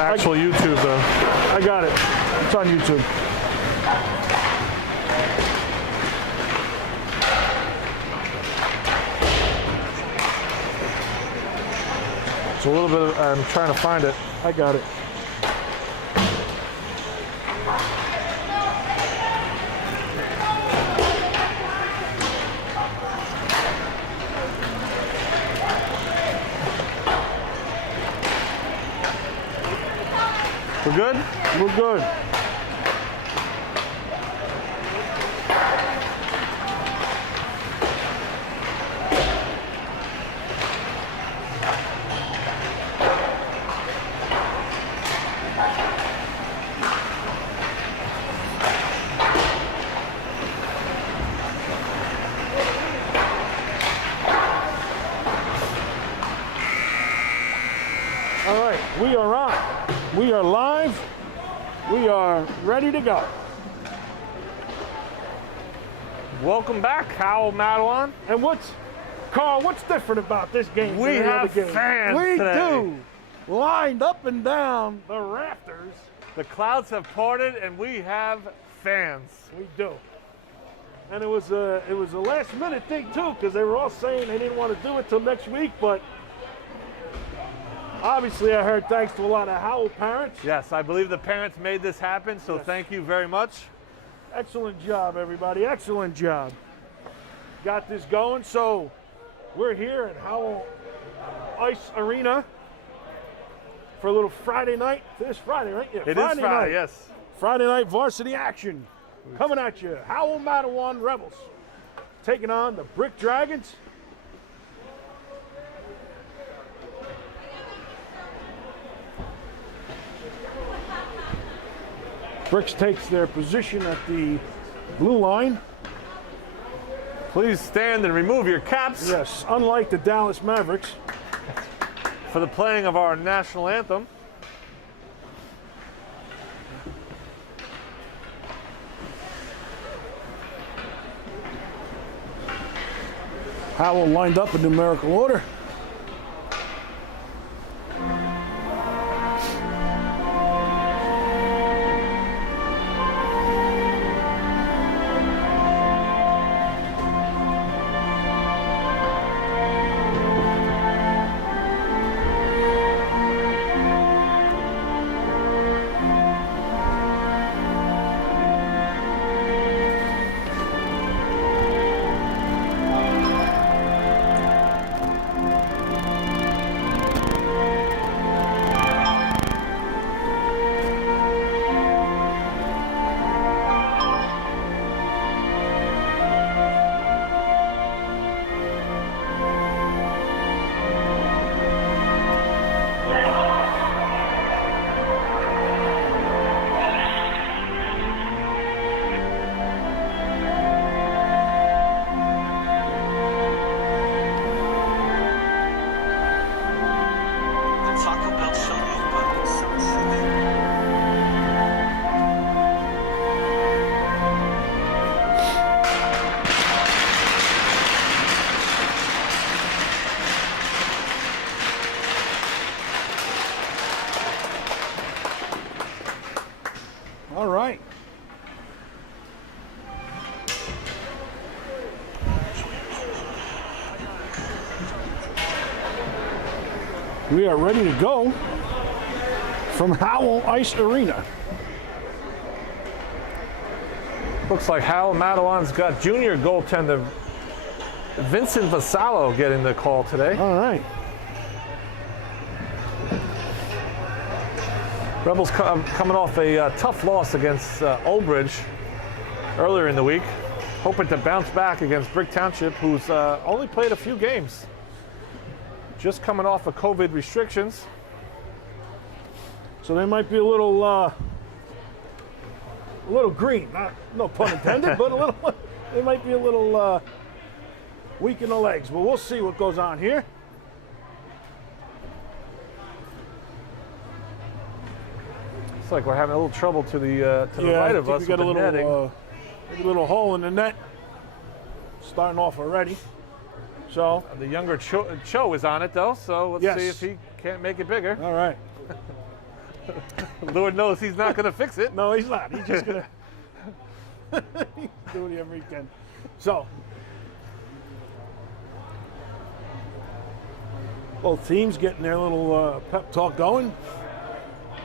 actual YouTube though. I got it. It's on YouTube. It's a little bit of, I'm trying to find it. I got it. We're good? We're good. All right, we are on. We are live. We are ready to go. Welcome back, Howell, Matawan. And Carl, what's different about this game? We have fans We today. do. Lined up and down the rafters. The clouds have parted and we have fans. We do. And it was a last minute thing too, because they were all saying they didn't want to do it till next week, but obviously I heard thanks to a lot of Howell parents. Yes, I believe the parents made this happen, so Yes. thank you very much. Excellent job, everybody. Excellent job. Got this going. So we're here at Howell Ice Arena for a little Friday night. This Friday, right? Yeah, It is Friday, night. yes. Friday night varsity action. Coming at you. Howell Matawan Rebels taking on the Brick Dragons. Bricks takes their position at the blue line. Please stand and remove your caps Yes, unlike the Dallas Mavericks. for the playing of our national anthem. Howell lined up in numerical order. All right. We are ready to go from Howell Ice Arena. Looks like Howell Matawan's got junior goaltender Vincent Vasallo getting the call today. All right. Rebels coming off a tough loss against Old Bridge earlier in the week, hoping to bounce back against Brick Township, who's only played a few games. Just coming off of COVID restrictions. So they might be a little green, no pun intended, but a little. They might be a little weak in the legs. But we'll see what goes on here. It's like we're having a little trouble to the right of us. We got with a the netting. little hole in the net. Starting off already. So The younger Cho is on it though, so let's Yes. see if he can't make it bigger. all right. Lord knows he's not going to fix it. No, he's not. He's just gonna do it every weekend. So, both teams getting their little pep talk going.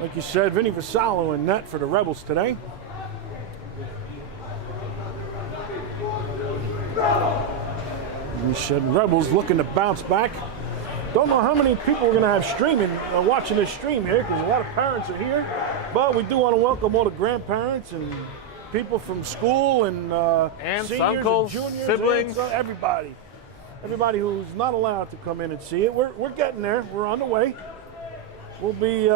Like you said, Vinny Vassallo in net for the Rebels today. You said Rebels looking to bounce back. Don't know how many people we're going to have streaming, watching this stream here, because a lot of parents are here. But we do want to welcome all the grandparents and people from school and Aunts, seniors uncles, and juniors, siblings. aunts, everybody who's not allowed to come in and see it. We're getting there. We're on the way. We'll be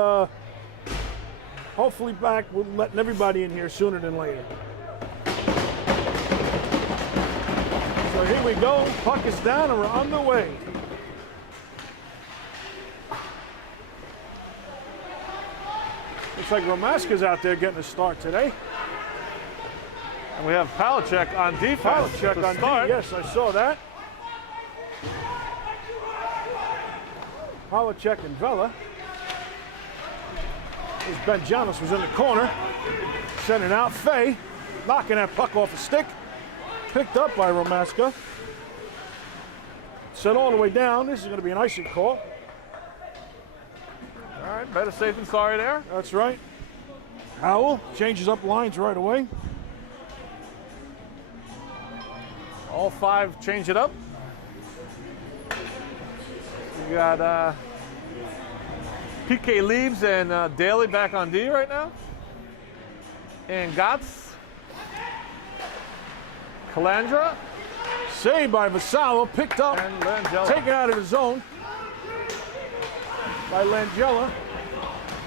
hopefully back. We're letting everybody in here sooner than later. So here we go. Puck is down and we're on the way. Looks like Romaska's out there getting a start today. And we have Palachek on defense. Palachek on D. Yes, I saw that. Palachek and Vela. As Ben Jonas was in the corner, sending out Fay, knocking that puck off a stick. Picked up by Romaska. Sent all the way down. This is going to be an icing call. All right, better safe than sorry there. That's right. Howell changes up lines right away. All five change it up. We got PK Leaves and Daly back on D right now. And Gotts. Calandra. Saved by Vassallo. Picked up. And Langella. Taken out of his zone by Langella.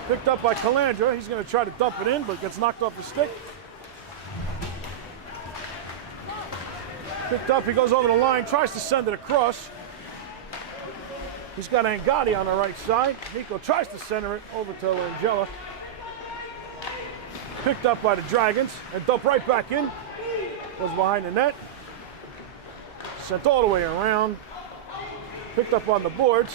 Picked up by Calandra. He's going to try to dump it in, but gets knocked off the stick. Picked up. He goes over the line. Tries to send it across. He's got Angadi on the right side. Nico tries to center it over to Langella. Picked up by the Dragons and dumped right back in. Goes behind the net. Sent all the way around. Picked up on the boards.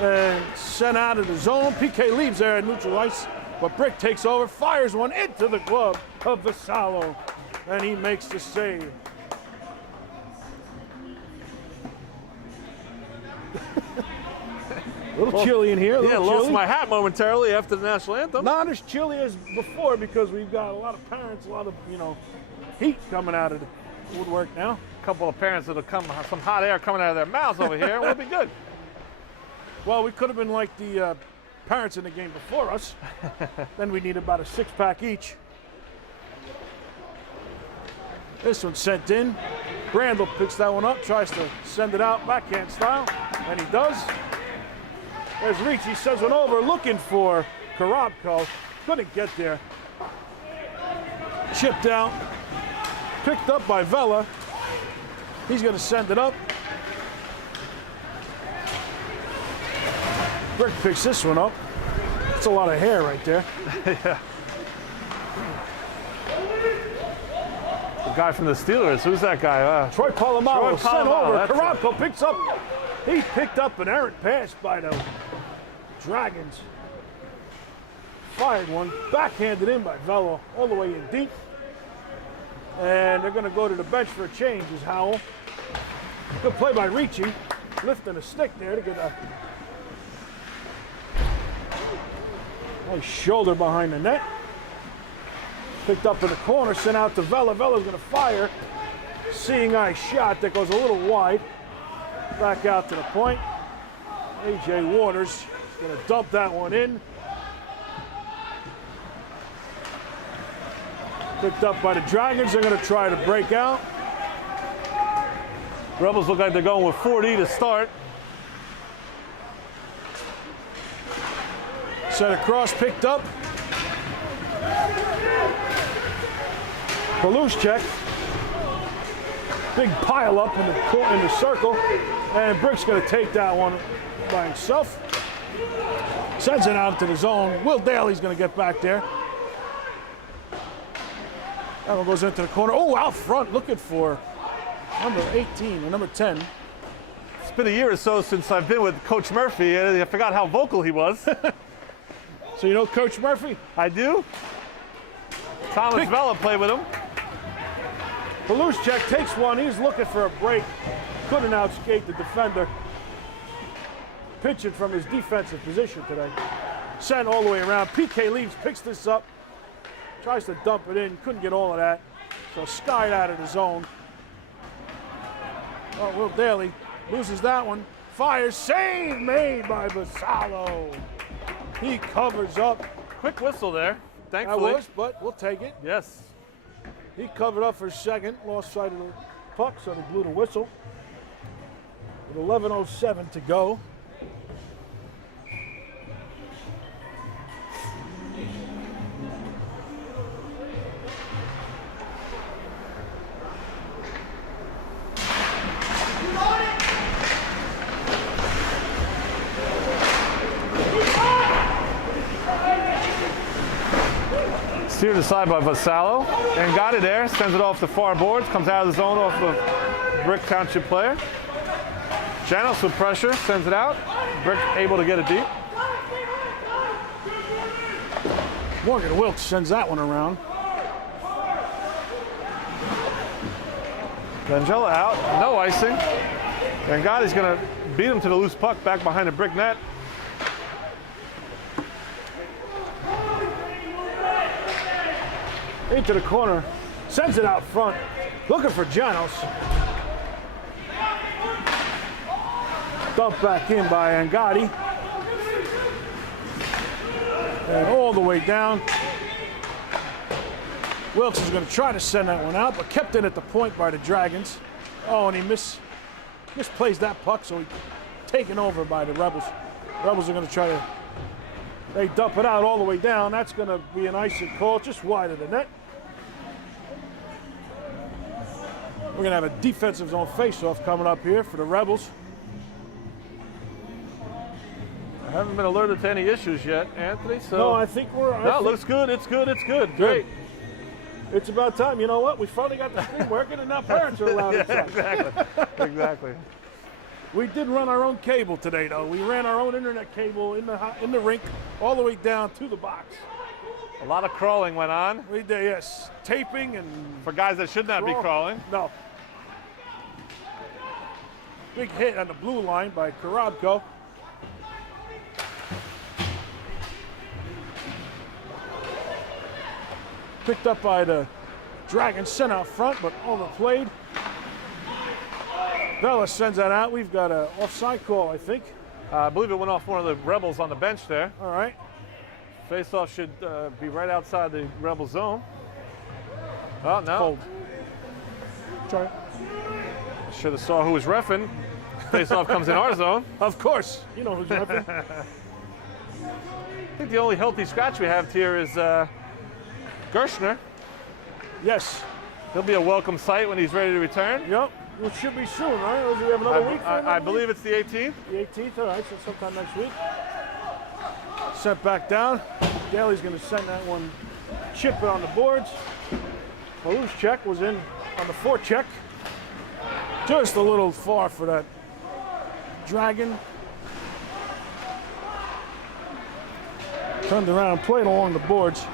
And sent out of the zone. PK leaves there at neutral ice. But Brick takes over, fires one into the glove of Vassallo. And he makes the save. A little chilly in here. Yeah, lost my hat momentarily after the national anthem. Not as chilly as before because we've got a lot of parents, a lot of, heat coming out of the woodwork now. A couple of parents that'll come, some hot air coming out of their mouths over here. We'll be good. Well, we could have been like the parents in the game before us. Then we need about a 6-pack each. This one's sent in. Brandel picks that one up, tries to send it out backhand style, and he does. There's Ricci, sends one over, looking for Korobko. Couldn't get there. Chipped out. Picked up by Vela. He's going to send it up. Brick picks this one up. That's a lot of hair right there. Yeah. The guy from the Steelers. Who's that guy? Troy Polamalu sent over. That's Korobko picks up. He picked up an errant pass by the Dragons. Fired one. Backhanded in by Velo. All the way in deep. And they're going to go to the bench for a change is Howell. Good play by Ricci. Lifting a stick there to get a nice shoulder behind the net. Picked up in the corner, sent out to Vela. Vela's going to fire. Seeing eye shot that goes a little wide. Back out to the point. A.J. Waters going to dump that one in. Picked up by the Dragons. They're going to try to break out. Rebels look like they're going with 4D to start. Sent across, picked up. Paluschek. Big pile up in the circle. And Brick's going to take that one by himself. Sends it out to the zone. Will Daly's going to get back there. That one goes into the corner. Oh, out front looking for number 18 or number 10. It's been a year or so since I've been with Coach Murphy. I forgot how vocal he was. So you know Coach Murphy? I do. Thomas Vella played with him. Paluschek takes one. He's looking for a break. Couldn't outskate the defender. Pitching from his defensive position today. Sent all the way around. PK leaves, picks this up. Tries to dump it in. Couldn't get all of that. So skied out of the zone. Oh, Will Daly loses that one. Fires. Save made by Vassallo. He covers up. Quick whistle there, thankfully. That was, but we'll take it. Yes. He covered up for second. Lost sight of the puck, so they blew the whistle. With 11:07 to go. Steered aside by Vassallo, and got it there, sends it off the far boards, comes out of the zone off of Brick Township player. Janos with pressure, sends it out. Brick able to get it deep. Morgan Wilkes sends that one around. Angela out, no icing. And Gotti's gonna beat him to the loose puck back behind the Brick net. Into the corner, sends it out front, looking for Janos. Dumped back in by Angadi. And all the way down. Wilkes is going to try to send that one out, but kept it at the point by the Dragons. Oh, and he misplays that puck, so he's taken over by the Rebels. Rebels are going to try to, they dump it out all the way down. That's going to be an icing call, just wide of the net. We're going to have a defensive zone face-off coming up here for the Rebels. I haven't been alerted to any issues yet, Anthony. So No, I think we're. it looks good. It's good. It's good. Great. It's about time. You know what? We finally got the screen working, and now parents are allowed inside. Exactly. Exactly. We did run our own cable today, though. We ran our own internet cable in the rink, all the way down to the box. A lot of crawling went on We did, yes, taping and for guys that should not be crawling. No. Big hit on the blue line by Karabko. Picked up by the Dragons, sent out front, but overplayed. Vela sends that out. We've got an offside call, I think. I believe it went off one of the Rebels on the bench there. All right. Face-off should be right outside the Rebel zone. Oh, no. Cold. Try it. Should have saw who was reffing. Face-off comes in our zone. Of course. You know who's repping. I think the only healthy scratch we have here is Gershner. Yes. He'll be a welcome sight when he's ready to return. Yep. It should be soon, right? Or do we have another week? I believe it's the 18th. The 18th, all right, so sometime next week. Sent back down. Daly's going to send that one, chip it on the boards. Paluschek was in on the forecheck. Just a little far for that Dragon. Turned around, played along the boards,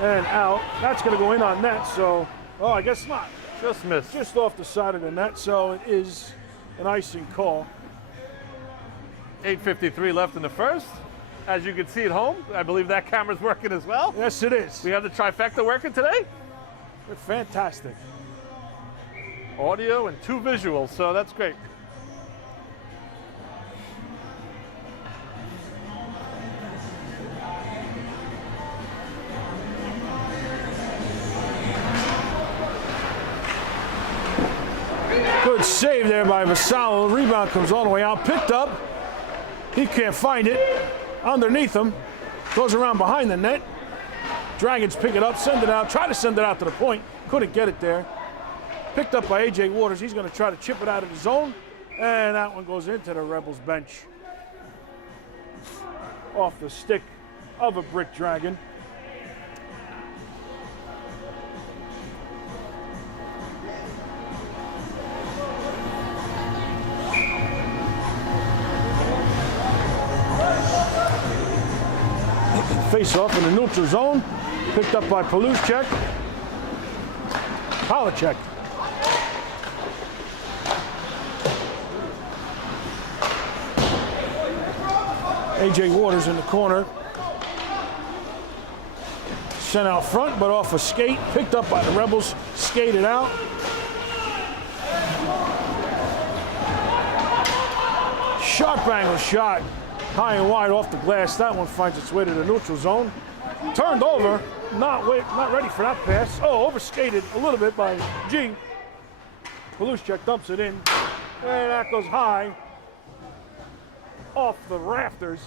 and out. That's going to go in on net, so, oh, I guess not. Just missed. Just off the side of the net, so it is an icing call. 8:53 left in the first. As you can see at home, I believe that camera's working as well. Yes, it is. We have the trifecta working today. They're fantastic. Audio and 2 visuals, so that's great. Good save there by Vassallo. The rebound comes all the way out. Picked up. He can't find it. Underneath him. Goes around behind the net. Dragons pick it up, send it out. Try to send it out to the point. Couldn't get it there. Picked up by A.J. Waters. He's going to try to chip it out of the zone. And that one goes into the Rebels bench. Off the stick of a Brick Dragon. face-off in the neutral zone. Picked up by Paluschek. Polachek. A.J. Waters in the corner. Sent out front, but off a skate. Picked up by the Rebels. Skated out. Sharp angle shot. High and wide off the glass. That one finds its way to the neutral zone. Turned over. Not ready for that pass. Oh, overskated a little bit by G. Paluschek dumps it in. And that goes high. Off the rafters.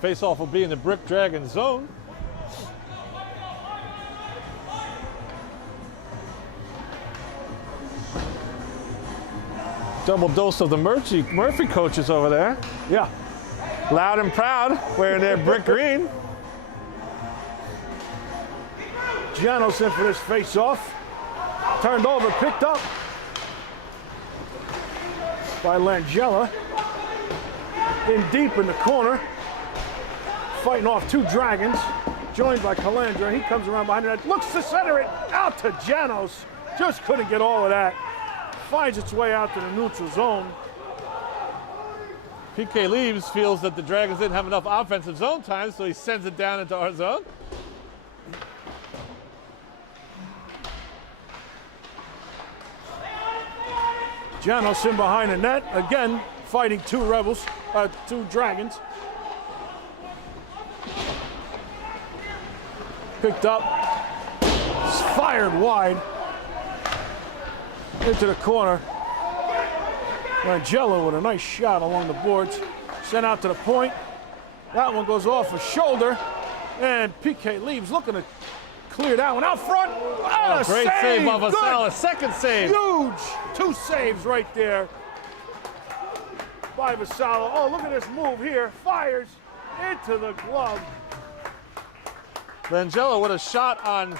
Face-off will be in the Brick Dragon zone. Double dose of the Murphy coaches over there. Yeah. Loud and proud, wearing their brick green. Janos in for this face-off. Turned over, picked up by Langella. In deep in the corner. Fighting off two Dragons. Joined by Calandra. He comes around behind it. Looks to center it out to Janos. Just couldn't get all of that. Finds its way out to the neutral zone. PK Leaves feels that the Dragons didn't have enough offensive zone time, so he sends it down into our zone. Janos in behind the net. Again, fighting two Dragons. Picked up. Fired wide. Into the corner. Langella with a nice shot along the boards. Sent out to the point. That one goes off a shoulder. And PK Leaves looking to clear that one out front. Oh, great save by Vasala. Second save. Huge. Two saves right there by Vasala. Oh, look at this move here. Fires into the glove. Langella with a shot on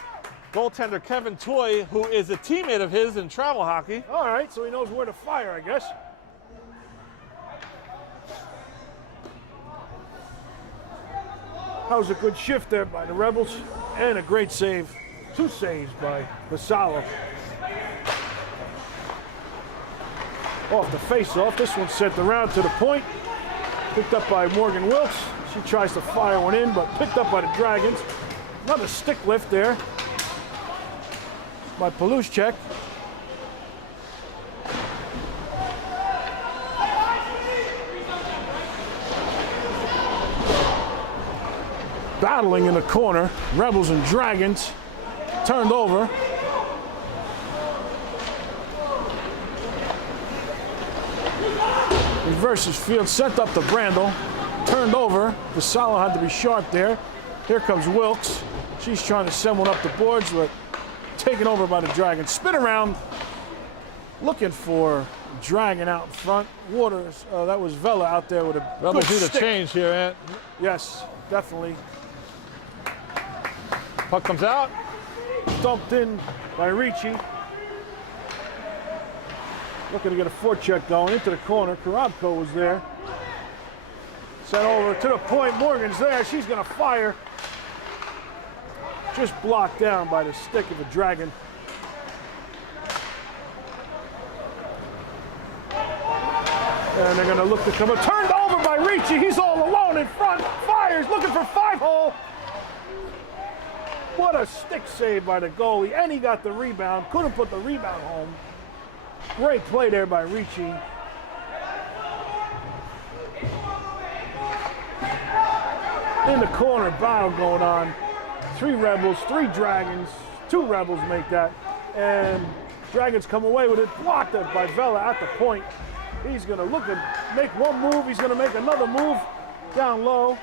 goaltender Kevin Toy, who is a teammate of his in travel hockey. All right, so he knows where to fire, I guess. That was a good shift there by the Rebels, and a great save. Two saves by Vasalo. Off the face-off, this one sent around to the point. Picked up by Morgan Wilkes. She tries to fire one in, but picked up by the Dragons. Another stick lift there by Paluschek. Battling in the corner, Rebels and Dragons. Turned over. Reverses field, sent up to Brandel. Turned over. Vasala had to be sharp there. Here comes Wilkes. She's trying to send one up the boards, but taken over by the Dragons. Spin around, looking for Dragon out in front. Waters, that was Vela out there with a Rebels good do the stick. change here, Ant. Yes, definitely. Puck comes out. Dumped in by Ricci. Looking to get a forecheck going into the corner. Karabko was there. Sent over to the point. Morgan's there. She's going to fire. Just blocked down by the stick of a Dragon. And they're going to look to come up. Turned over by Ricci. He's all alone in front. Fires, looking for 5-hole. What a stick save by the goalie. And he got the rebound. Couldn't put the rebound home. Great play there by Ricci. In the corner, battle going on. 3 Rebels, 3 Dragons. 2 Rebels make that. And Dragons come away with it. Blocked it by Vela at the point. He's going to look and make one move. He's going to make another move down low.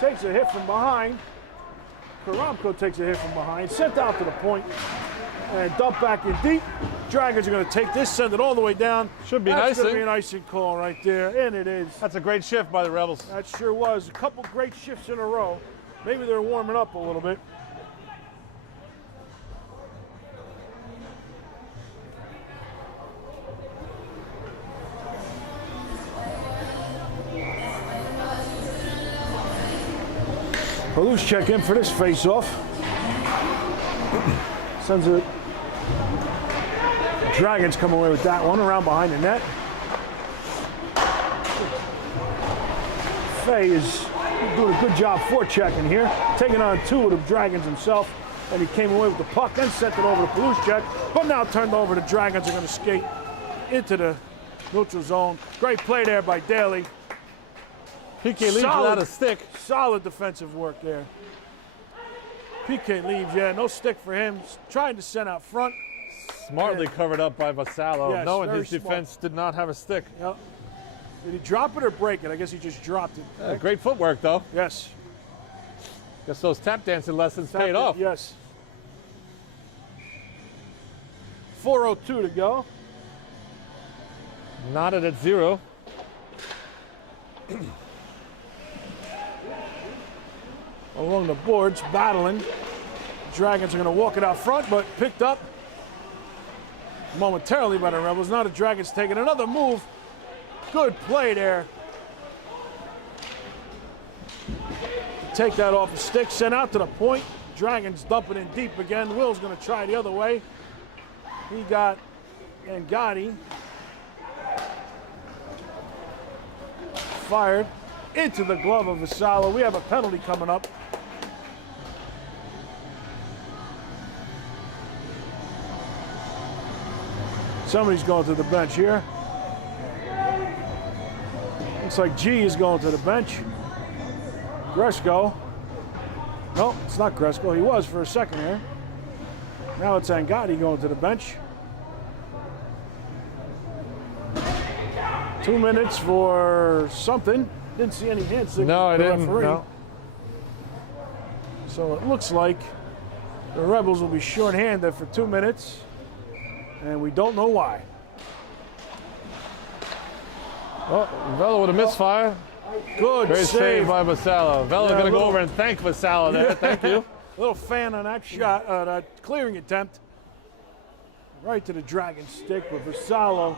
Takes a hit from behind. Karabko takes a hit from behind. Sent out to the point. And dumped back in deep. Dragons are going to take this, send it all the way down. Should be That's icing. going to be an icing call right there, and it is. That's a great shift by the Rebels. That sure was. A couple great shifts in a row. Maybe they're warming up a little bit. loose check in for this face-off. Sends it. Dragons come away with that one around behind the net. Fay is doing a good job forechecking here, taking on two of the Dragons himself, and he came away with the puck, then sent it over to Paluschek, but now turned over. The Dragons are going to skate into the neutral zone. Great play there by Daly. PK leaves without a stick. Solid defensive work there. PK leaves, yeah, no stick for him. Trying to send out front. Smartly covered up by Vassallo, Yes, knowing very his defense smart. did not have a stick. Yep. Did he drop it or break it? I guess he just dropped it. Great footwork, though. Yes. Guess those tap dancing lessons paid off. Yes. 4:02 to go. Knotted at 0. Along the boards, battling. Dragons are going to walk it out front, but picked up momentarily by the Rebels. Now the Dragons taking another move. Good play there. Take that off the stick, sent out to the point. Dragons dumping in deep again. Will's going to try the other way. He got Angadi. Fired into the glove of Vassallo. We have a penalty coming up. Somebody's going to the bench here. Looks like G is going to the bench. Gresko. No, it's not Gresko. He was for a second here. Now it's Angadi going to the bench. 2 minutes for something. Didn't see any hand signals. No, I from the didn't. referee. No. So it looks like the Rebels will be short-handed for 2 minutes, and we don't know why. Oh, Vela with a misfire. Good Great save save. by Vassallo. Vela's Yeah, going to go little- over and thank Vassallo there. Thank you. Little fan on that shot, that clearing attempt. Right to the Dragon stick, but Vassallo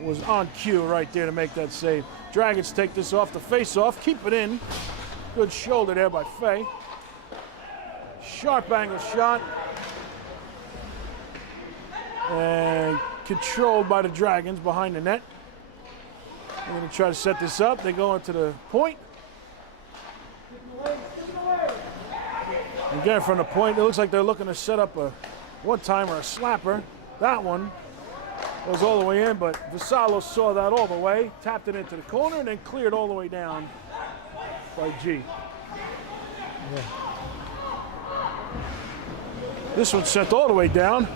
was on cue right there to make that save. Dragons take this off the face-off, keep it in. Good shoulder there by Fay. Sharp angle shot. And controlled by the Dragons behind the net. They're going to try to set this up. They go into the point. Again, from the point, it looks like they're looking to set up a one-timer, a slapper. That one goes all the way in, but Vassallo saw that all the way, tapped it into the corner, and then cleared all the way down by G. Yeah. This one sent all the way down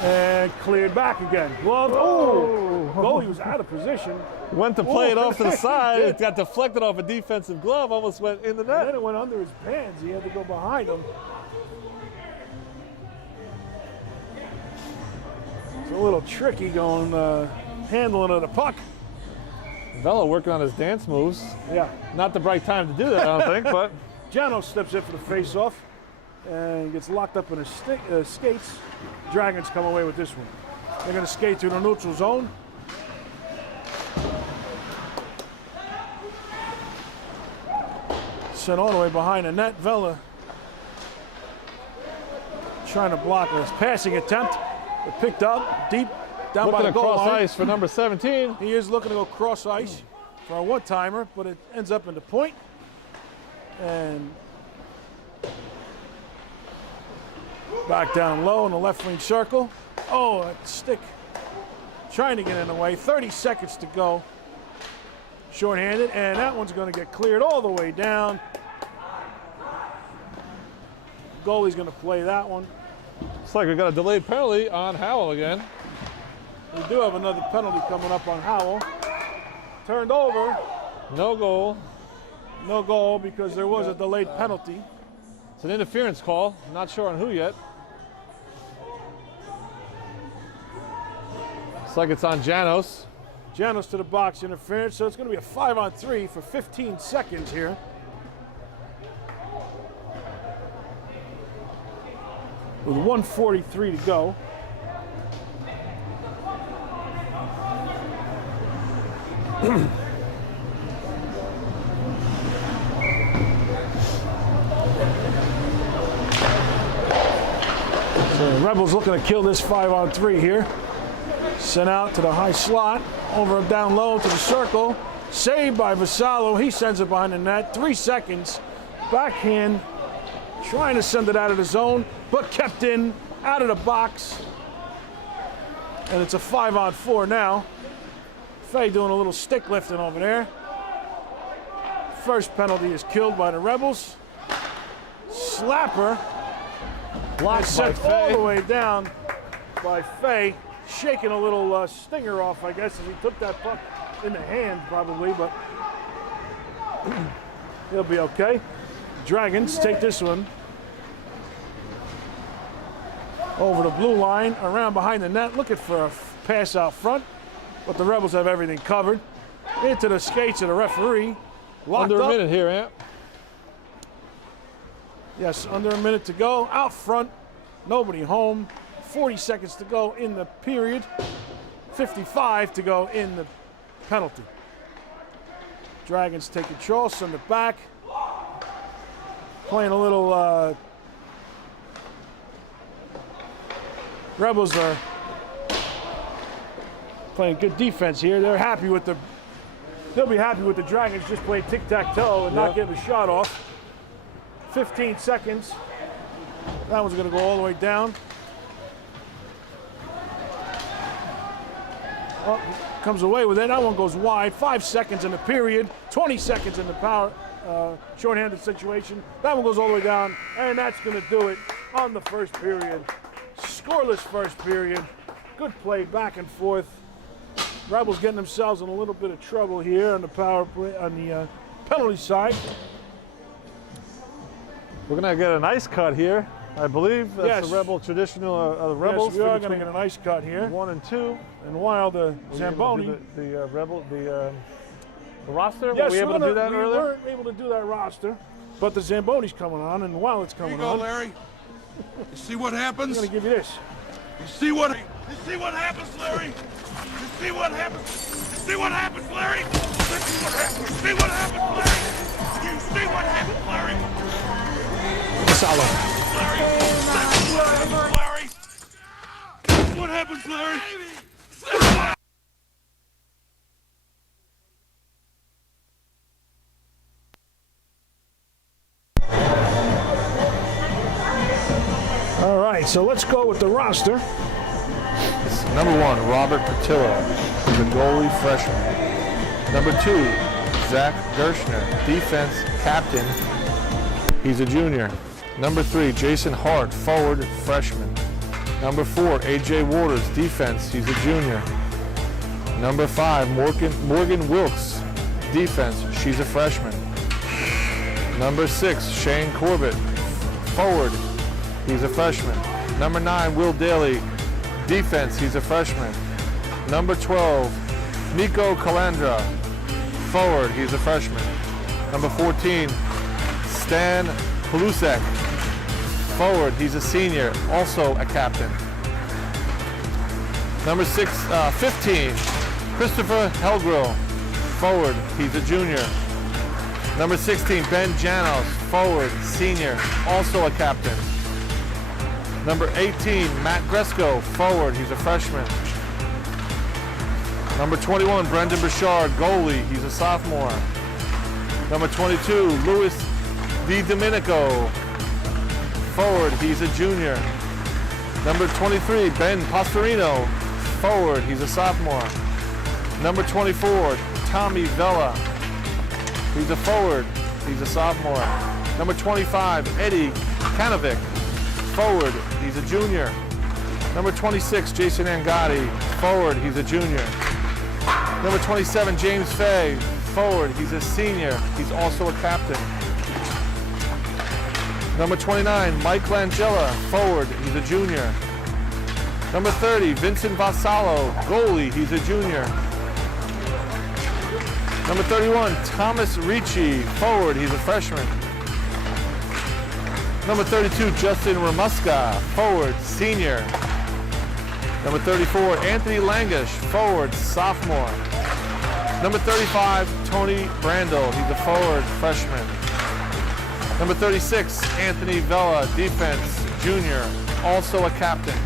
and cleared back again. Glove. Oh, goalie was out of position. Went to play it off to the side. He It got deflected off a defensive glove. Almost went in the And then net. it went under his pants. He had to go behind him. It's a little tricky going, handling of the puck. Vela working on his dance moves. Yeah. Not the right time to do that, I don't think, but Jano steps in for the face-off and gets locked up in his skates. Dragons come away with this one. They're going to skate through the neutral zone. Sent all the way behind the net. Vela trying to block a passing attempt. It picked up deep down by looking the goal across line. ice for number 17. He is looking to go cross ice for a one-timer, but it ends up in the point. And back down low in the left wing circle. Oh, that stick trying to get in the way. 30 seconds to go. Short-handed, and that one's going to get cleared all the way down. Goalie's going to play that one. Looks like we got a delayed penalty on Howell again. We do have another penalty coming up on Howell. Turned over. No goal. No goal because there was a delayed penalty. It's an interference call. Not sure on who yet. Looks like it's on Janos. Janos to the box, interference, so it's going to be a 5-on-3 for 15 seconds here. With 1:43 to go. So the Rebels looking to kill this 5-on-3 here. Sent out to the high slot, over down low to the circle. Saved by Vassallo. He sends it behind the net. 3 seconds. Backhand. Trying to send it out of the zone, but kept in, out of the box. And it's a 5-on-4 now. Fay doing a little stick lifting over there. First penalty is killed by the Rebels. Slapper. Blocked Sent by all Fay. the way down by Fay. Shaking a little stinger off, I guess, as he took that puck in the hand, probably, but he'll be okay. Dragons take this one over the blue line, around behind the net, looking for a pass out front, but the Rebels have everything covered. Into the skates of the referee. Locked Under a up. minute here, Ant. Yes, under a minute to go. Out front, nobody home. 40 seconds to go in the period. 55 to go in the penalty. Dragons take control, send it back. Playing a little, Rebels are playing good defense here. They'll be happy with the Dragons just playing tic-tac-toe and not getting a shot off. 15 seconds. That one's gonna go all the way down. Oh, comes away with it. That one goes wide. 5 seconds in the period. 20 seconds in the power shorthanded situation. That one goes all the way down, and that's going to do it on the first period. Scoreless first period. Good play back and forth. Rebels getting themselves in a little bit of trouble here on the power play, on the penalty side. We're going to get an ice cut here, I believe. That's Yes. the Rebel traditional, the Rebels. Yes, we are going to between get an ice cut here. 1 and 2. And while the Were you able Zamboni. to do the roster? Yes, Were we able to do that we earlier? weren't able to do that roster, but the Zamboni's coming on, and while it's Here you coming go, on, Larry. You see what I'm happens? going to give you this. You see what happens, Larry? You see what happens? You see what happens, Larry? You see what happens? You see what happens, Larry? You see what happens, Larry? Solid. Larry? Larry? What happens, Larry? All right, so let's go with the roster. Number 1, Robert Patillo, the goalie freshman. Number 2, Zach Gershner, defense captain. He's a junior. Number 3, Jason Hart, forward freshman. Number 4, AJ Waters, defense. He's a junior. Number 5, Morgan Wilkes, defense. She's a freshman. Number 6, Shane Corbett, forward. He's a freshman. Number 9, Will Daly, defense. He's a freshman. Number 12, Nico Calandra, forward. He's a freshman. Number 14, Stan Palusek, forward. He's a senior, also a captain. Number 15, Christopher Helgrill, forward. He's a junior. Number 16, Ben Janos, forward, senior, also a captain. Number 18, Matt Gresco, forward. He's a freshman. Number 21, Brendan Bouchard, goalie. He's a sophomore. Number 22, Luis Di Domenico, forward. He's a junior. Number 23, Ben Pastorino, forward. He's a sophomore. Number 24, Tommy Vella. He's a forward. He's a sophomore. Number 25, Eddie Kanovic, forward. He's a junior. Number 26, Jason Angadi, forward. He's a junior. Number 27, James Fay, forward. He's a senior. He's also a captain. Number 29, Mike Langella, forward. He's a junior. Number 30, Vincent Vassallo, goalie. He's a junior. Number 31, Thomas Ricci, forward. He's a freshman. Number 32, Justin Ramuska, forward, senior. Number 34, Anthony Langish, forward, sophomore. Number 35, Tony Brandel, he's a forward, freshman. Number 36, Anthony Vella, defense, junior, also a captain.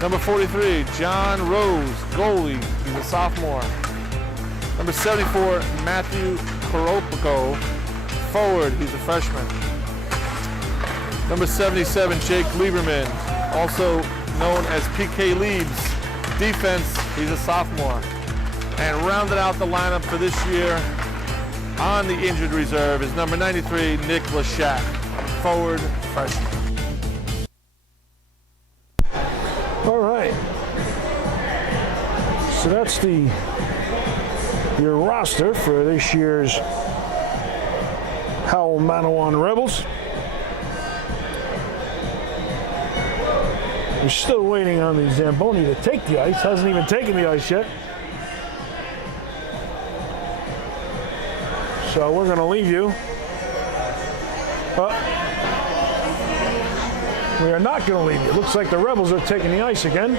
Number 43, John Rose, goalie, he's a sophomore. Number 74, Matthew Koropico, forward, he's a freshman. Number 77, Jake Lieberman, also known as PK Leibs, defense, he's a sophomore. And rounded out the lineup for this year on the injured reserve is number 93, Nick Lashak, forward, freshman. All right. So that's your roster for this year's Howell Matawan Rebels. We're still waiting on the Zamboni to take the ice. Hasn't even taken the ice yet. So we're going to leave you. We are not going to leave you. Looks like the Rebels are taking the ice again.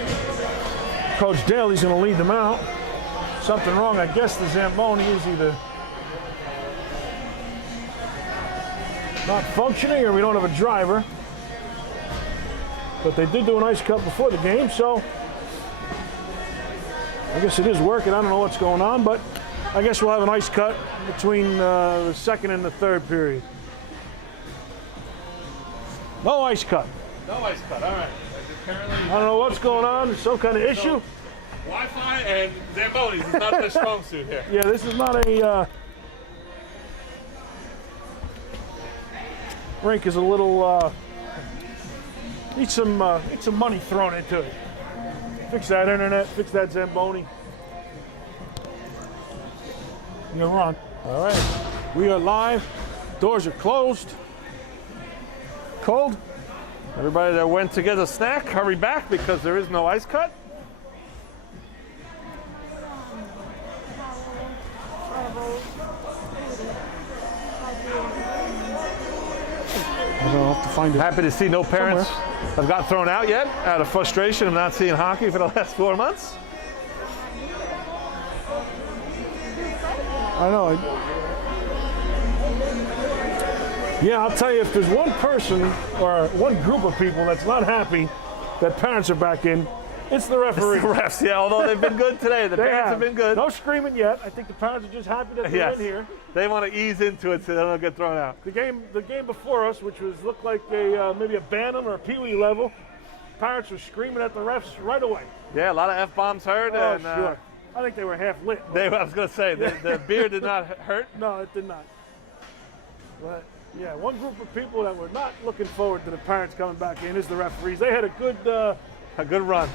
Coach Daly's going to lead them out. Something wrong. I guess the Zamboni is either not functioning or we don't have a driver. But they did do an ice cut before the game, so I guess it is working. I don't know what's going on, but I guess we'll have an ice cut between the second and the third period. No ice cut. No ice cut, all right. Apparently, I don't know what's going on. There's some kind of issue. Wi-Fi and Zambonis is not their strong suit here. Yeah, this is not a rink is a little needs some money thrown into it. Fix that internet, fix that Zamboni. You're on. All right, we are live. Doors are closed. Cold. Everybody that went to get a snack, hurry back because there is no ice cut. I'll have to find it. Happy to see no parents have got thrown out yet out of frustration of not seeing hockey for the last 4 months. I know. Yeah, I'll tell you, if there's one person or one group of people that's not happy that parents are back in, it's the referee. The refs, yeah, although they've been good today. The parents have been good. No screaming yet. I think the parents are just happy that they're in here. They want to ease into it so they don't get thrown out. The game before us, which looked like maybe a Bantam or a Pee Wee level, parents were screaming at the refs right away. Yeah, a lot of F-bombs heard. Oh, and, sure. I think they were half lit. I was going to say, the beer did not hurt. No, it did not. But, yeah, one group of people that were not looking forward to the parents coming back in is the referees. They had a good run.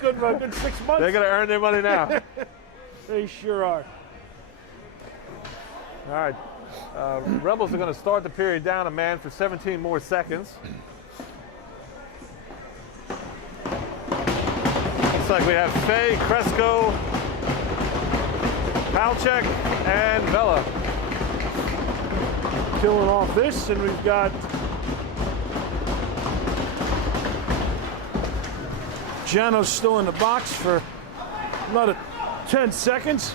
good run, good 6 months. They're going to earn their money now. They sure are. All right. Rebels are going to start the period down a man for 17 more seconds. Looks like we have Fay, Cresco, Palchek, and Vela. Killing off this, and we've got Jano's still in the box for another 10 seconds.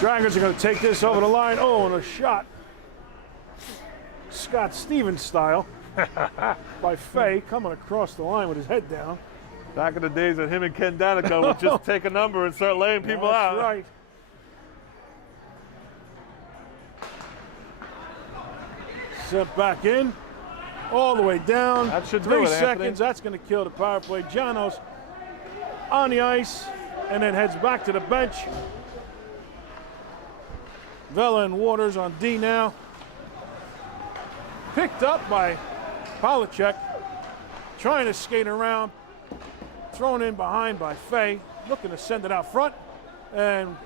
Dragons are going to take this over the line. Oh, and a shot. Scott Stevens style by Fay, coming across the line with his head down. Back in the days when him and Ken Danica would just take a number and start laying people out. That's right. Sent back in, all the way down. That should 3 do it, seconds. Anthony. That's going to kill the power play. Janos on the ice and then heads back to the bench. Vela and Waters on D now. Picked up by Polachek, trying to skate around. Thrown in behind by Fay, looking to send it out front. And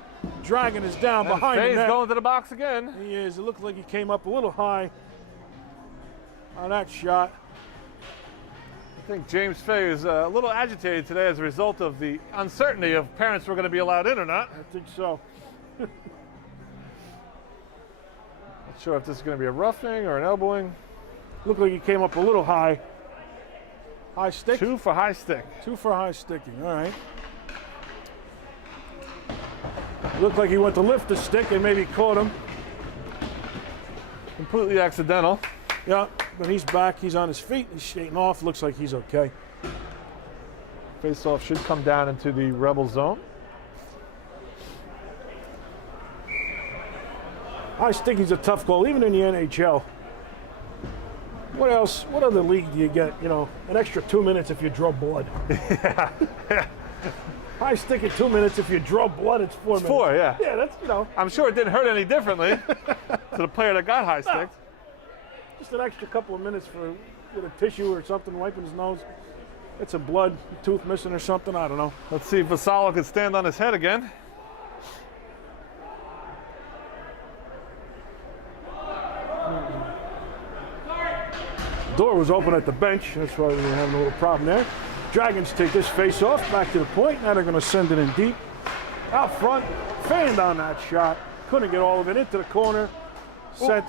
Dragon is down behind Fay's the net. going to the box again. He is. It looked like he came up a little high on that shot. I think James Fay is a little agitated today as a result of the uncertainty of parents were going to be allowed in or not. I think so. Not sure if this is going to be a roughing or an elbowing. Looked like he came up a little high. High stick? 2 for high stick. 2 for high sticking. All right. Looked like he went to lift the stick and maybe caught him. Completely accidental. Yeah, but he's back. He's on his feet. He's skating off. Looks like he's okay. Face-off should come down into the Rebel zone. I think he's a tough goal, even in the NHL. What else? What other league do you get? You know, an extra 2 minutes if you draw blood. Yeah. High stick at 2 minutes. If you draw blood, it's 4 minutes. 4, yeah. Yeah, that's, you know. I'm sure it didn't hurt any differently to the player that got high sticked. Just an extra couple of minutes with a tissue or something, wiping his nose. Get some blood, tooth missing or something. I don't know. Let's see if Vassallo can stand on his head again. Door was open at the bench. That's why we were having a little problem there. Dragons take this face off back to the point. Now they're going to send it in deep. Out front, fanned on that shot. Couldn't get all of it into the corner. Sent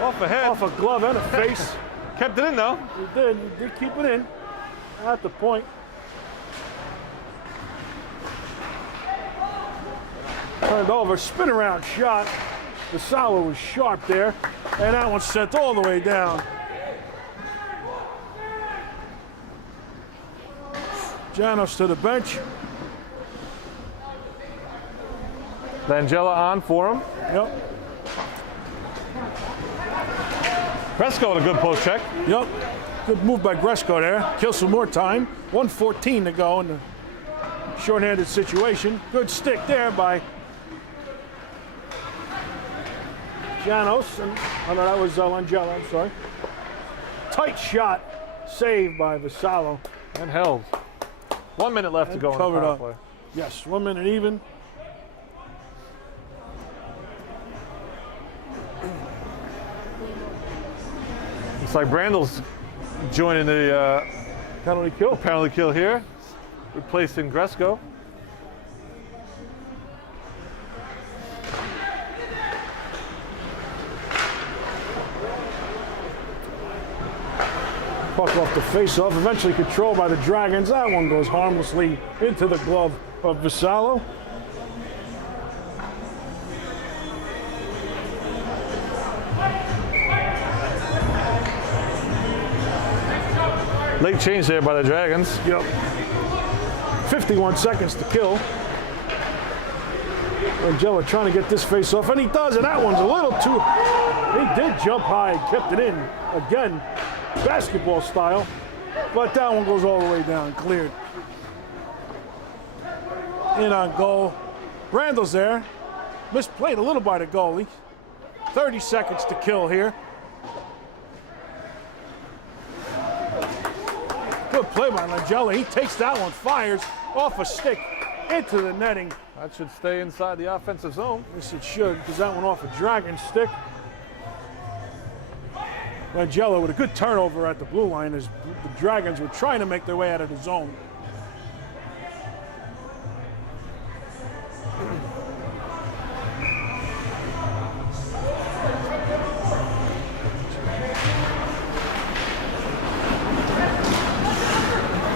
Off the head. off a glove and a face. Kept it in though. He did keep it in. At the point. Turned over, spin around shot. The Vassallo was sharp there. And that one sent all the way down. Janos to the bench. Langella on for him. Yep. Bresco with a good post check. Yep. Good move by Bresco there. Kill some more time. 1:14 to go in the shorthanded situation. Good stick there by Janos. And, oh no, that was Langella, I'm sorry. Tight shot. Saved by Vassallo. And held. 1 minute left to go in the covered power up. play. Yes, 1 minute even. Looks like Brandel's joining the Penalty kill. penalty kill here, replacing Gresco. Puck off the face-off, eventually controlled by the Dragons. That one goes harmlessly into the glove of Vassallo. Late change there by the Dragons. Yep. 51 seconds to kill. Langella trying to get this face-off, and he does, and that one's a little too... He did jump high and kept it in. Again, basketball style, but that one goes all the way down, cleared. In on goal. Randall's there. Misplayed a little by the goalie. 30 seconds to kill here. Good play by Langella. He takes that one, fires off a stick into the netting. That should stay inside the offensive zone. Yes, it should, because that went off a Dragon stick. Langella with a good turnover at the blue line as the Dragons were trying to make their way out of the zone.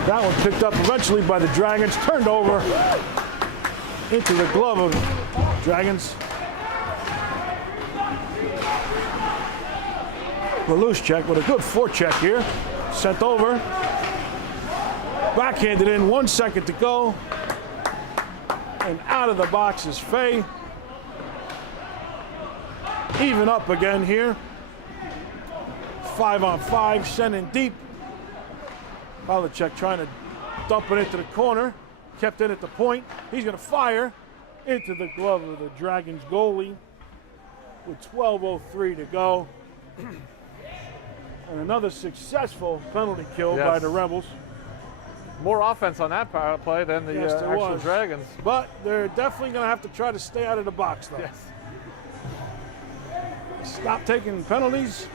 That one picked up eventually by the Dragons, turned over into the glove of Dragons. Check with a good forecheck here. Sent over. Backhanded in, 1 second to go. And out of the box is Fay. Even up again here. 5-on-5, sending deep. Polacek trying to dump it into the corner. Kept it at the point. He's going to fire into the glove of the Dragons goalie with 12:03 to go. And another successful penalty kill by the Rebels. More offense on that power play than the actual Dragons. But they're definitely going to have to try to stay out of the box, though. Yes. Stop taking penalties.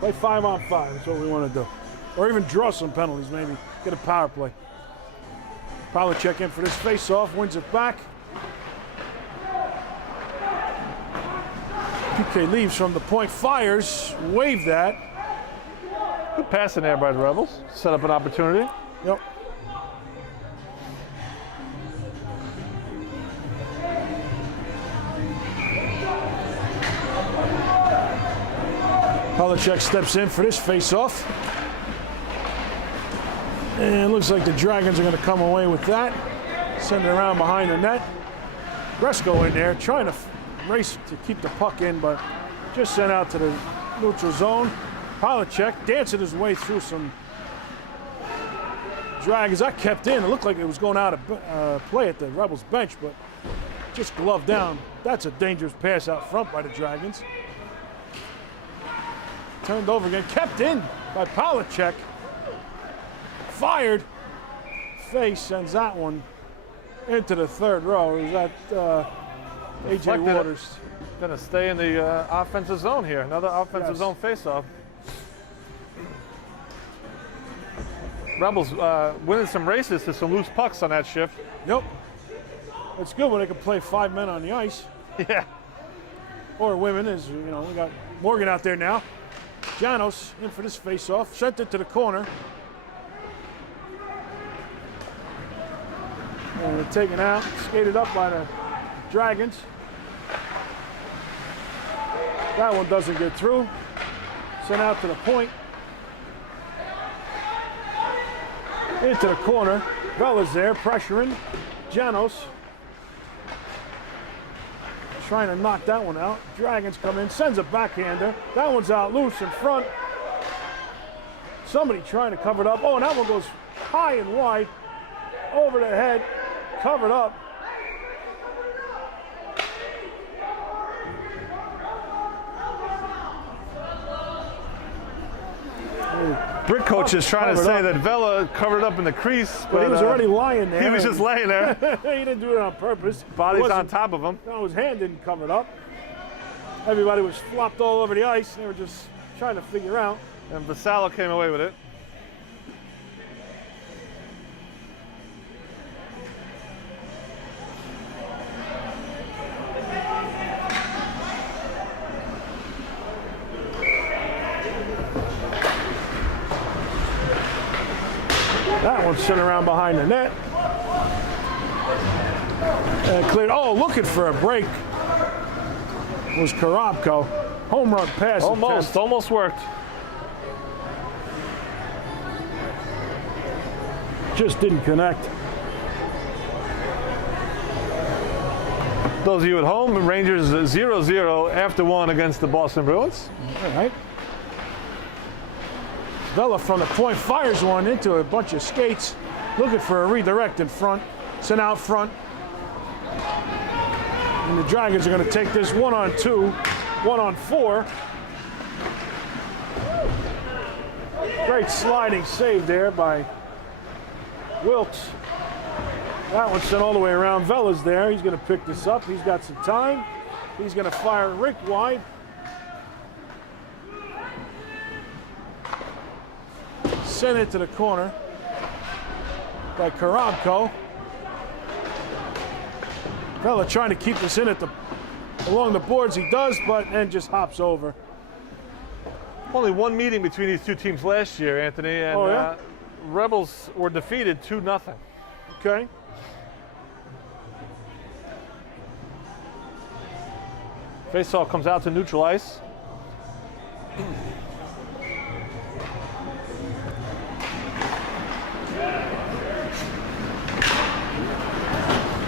Play 5-on-5. That's what we want to do. Or even draw some penalties, maybe. Get a power play. Polacek in for this face-off. Wins it back. PK leaves from the point. Fires. Wave that. Good pass in there by the Rebels. Set up an opportunity. Yep. Polachek steps in for this face-off. And looks like the Dragons are going to come away with that. Send it around behind the net. Bresco in there trying to race to keep the puck in, but just sent out to the neutral zone. Polachek dancing his way through some Dragons. That kept in. It looked like it was going out of play at the Rebels bench, but just gloved down. That's a dangerous pass out front by the Dragons. Turned over again, kept in by Polachek. Fired. Face sends that one into the third row. Is that A.J. Waters? Going to stay in the offensive zone here. Another offensive zone faceoff. Rebels winning some races to some loose pucks on that shift. Yep. It's good when they can play 5 men on the ice. Yeah. Or women, as you know, we got Morgan out there now. Janos in for this faceoff. Sent it to the corner. And they're taken out, skated up by the Dragons. That one doesn't get through. Sent out to the point. Into the corner. Vella's there, pressuring. Janos trying to knock that one out. Dragons come in, sends a backhander. That one's out loose in front. Somebody trying to cover it up. Oh, and that one goes high and wide over the head. Covered up. Brick coach is trying to say that Vela covered up in the crease, but he was already lying there. He was just laying there. He didn't do it on purpose. Body's on top of him. No, his hand didn't cover it up. Everybody was flopped all over the ice. They were just trying to figure out. And Vassallo came away with it. That one sent around behind the net. And cleared. Oh, looking for a break was Karabko. Home run pass. Almost worked. Just didn't connect. Those of you at home, Rangers 0-0 after one against the Boston Bruins. All right. Vela from the point fires one into a bunch of skates, looking for a redirect in front. Sent out front. And the Dragons are going to take this 1-on-2, 1-on-4. Great sliding save there by Wilkes. That one sent all the way around. Vela's there. He's going to pick this up. He's got some time. He's going to fire rink wide. Sent it to the corner by Karabko. Vela trying to keep this in at along the boards. He does, but then just hops over. Only one meeting between these two teams last year, Anthony, and Rebels were defeated 2-0. Okay. Faceoff comes out to neutral ice.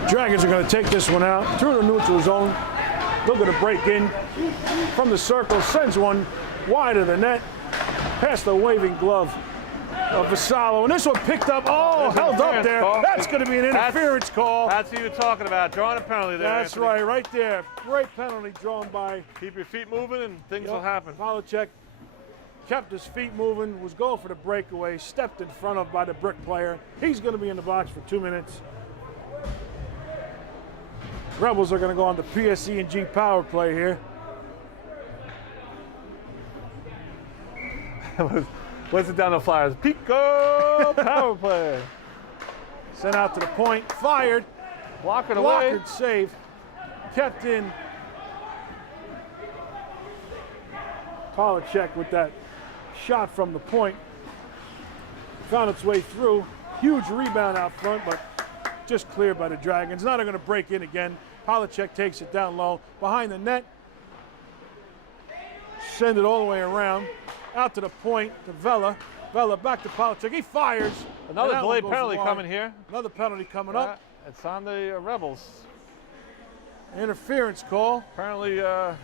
Dragons are going to take this one out through the neutral zone. Looking to break in from the circle. Sends one wide of the net. Past the waving glove of Vassallo. And this one picked up. Oh, held up there. Call. That's going to be an interference call. That's what you're talking about. Drawing a penalty there. That's Anthony. right there. Great penalty drawn by. Keep your feet moving and things will happen. Polachek kept his feet moving, was going for the breakaway, stepped in front of by the Brick player. He's going to be in the box for 2 minutes. Rebels are going to go on the PSE&G power play here. What's it down the Flyers? Pico power play. Sent out to the point, fired. Blocking away. Blocked save. Kept in. Polachek with that shot from the point. Found its way through. Huge rebound out front, but just cleared by the Dragons. Now they're going to break in again. Polachek takes it down low. Behind the net. send it all the way around, out to the point to Vela. Vela back to Polachek. He fires. Another delayed penalty coming here. Another penalty coming up. It's on the Rebels. Interference call. Apparently, I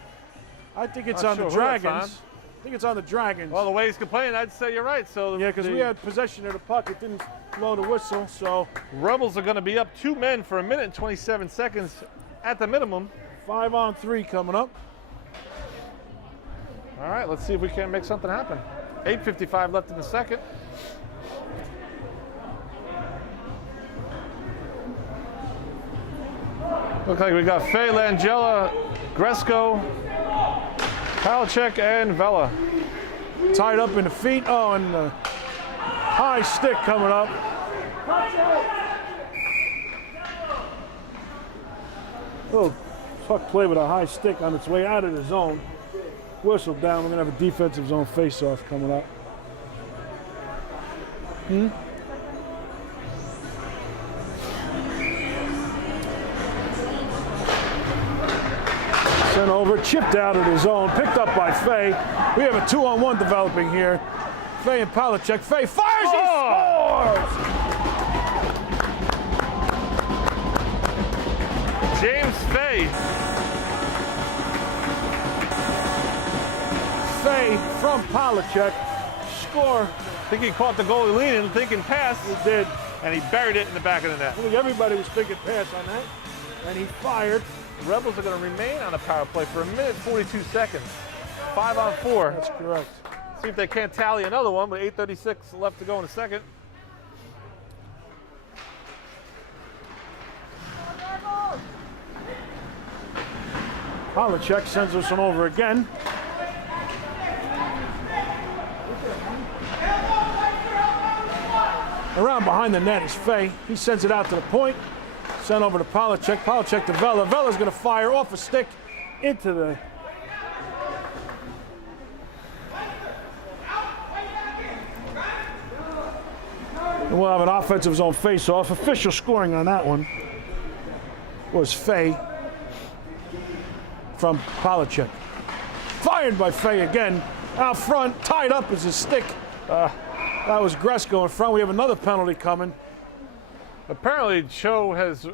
think it's on the Dragons. I think it's on the Dragons. Well, the way he's complaining, I'd say you're right. So yeah, because we had possession of the puck. It didn't blow the whistle, so. Rebels are going to be up 2 men for 1 minute and 27 seconds at the minimum. 5-on-3 coming up. All right, let's see if we can make something happen. 8:55 left in the second. Looks like we got Fay, Langella, Gresko, Palachek, and Vela. Tied up in the feet. Oh, and the high stick coming up. Oh, puck play with a high stick on its way out of the zone. Whistle down. We're going to have a defensive zone face-off coming up. Sent over, chipped out of the zone, picked up by Fay. We have a 2-on-1 developing here. Fay and Palachek. Fay fires, he scores! James Fay. Fay from Palachek. Score. I think he caught the goalie leaning, thinking pass. He did. And he buried it in the back of the net. I think everybody was thinking pass on that. And he fired. The Rebels are going to remain on a power play for 1 minute 42 seconds. 5-on-4. That's correct. See if they can't tally another one with 8:36 left to go in the second. Palachek sends us one over again. Around behind the net is Fay. He sends it out to the point. Sent over to Palachek. Palachek to Vela. Vela's going to fire off a stick into the. And we'll have an offensive zone face-off. Official scoring on that one was Fay from Palachek. Fired by Fay again. Out front, tied up as his stick. That was Gresko in front. We have another penalty coming. Apparently, Cho has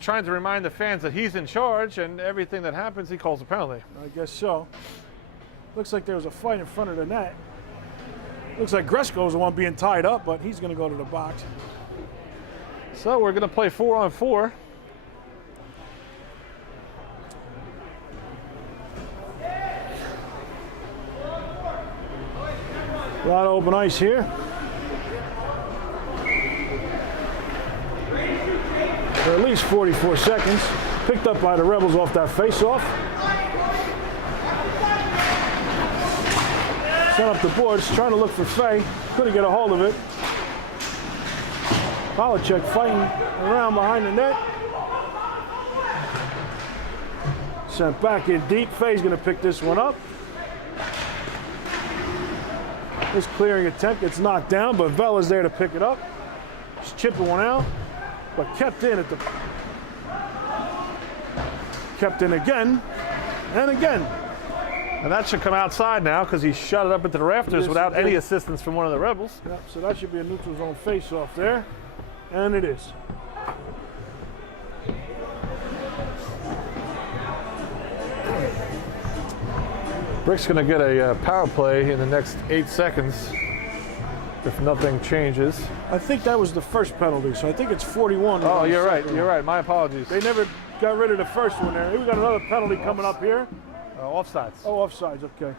trying to remind the fans that he's in charge, and everything that happens, he calls a penalty. I guess so. Looks like there was a fight in front of the net. Looks like Gresko was the one being tied up, but he's going to go to the box. So we're going to play 4-on-4. A lot of open ice here. For at least 44 seconds. Picked up by the Rebels off that face-off. Sent up the boards, trying to look for Fay. Couldn't get a hold of it. Palachek fighting around behind the net. Sent back in deep. Fay's going to pick this one up. This clearing attempt gets knocked down, but Vela's there to pick it up. Just chipping one out, but kept in at the. Kept in again and again. And that should come outside now because he shot it up into the rafters without any assistance from one of the Rebels. Yep, so that should be a neutral zone face-off there, and it is. Brick's going to get a power play in the next 8 seconds if nothing changes. I think that was the first penalty, so I think it's 41. Oh, you're right. You're right. My apologies. They never got rid of the first one there. We got another penalty coming up here. Offsides. Oh, offsides. Okay.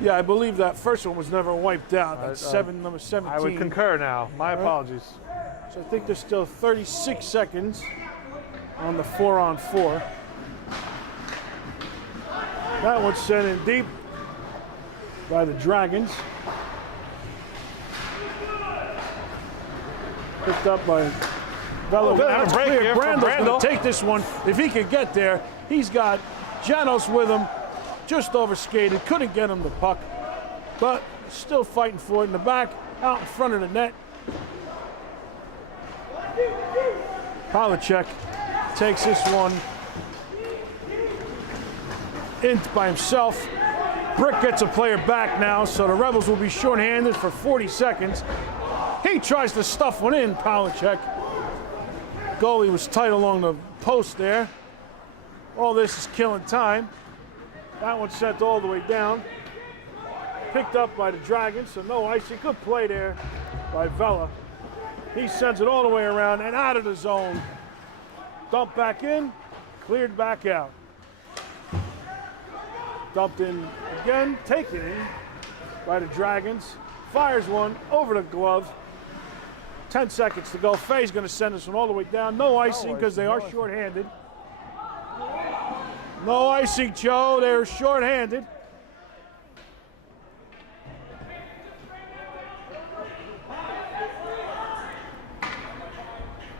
Yeah, I believe that first one was never wiped out. That's number 17. I would concur now. My apologies. So I think there's still 36 seconds on the 4-on-4. That one's sent in deep by the Dragons. Picked up by Vela. That's clear. Brando's going to take this one. If he could get there, he's got Janos with him. Just over skated. Couldn't get him the puck. But still fighting for it in the back. Out in front of the net. Palachek takes this one in by himself. Brick gets a player back now, so the Rebels will be shorthanded for 40 seconds. He tries to stuff one in, Palachek. Goalie was tight along the post there. All this is killing time. That one sent all the way down. Picked up by the Dragons, so no icing. Good play there by Vela. He sends it all the way around and out of the zone. Dumped back in, cleared back out. Dumped in again, taken in by the Dragons. Fires one over the glove. 10 seconds to go. Faye's going to send this one all the way down. No icing because they are shorthanded. No icing, Joe. They're shorthanded.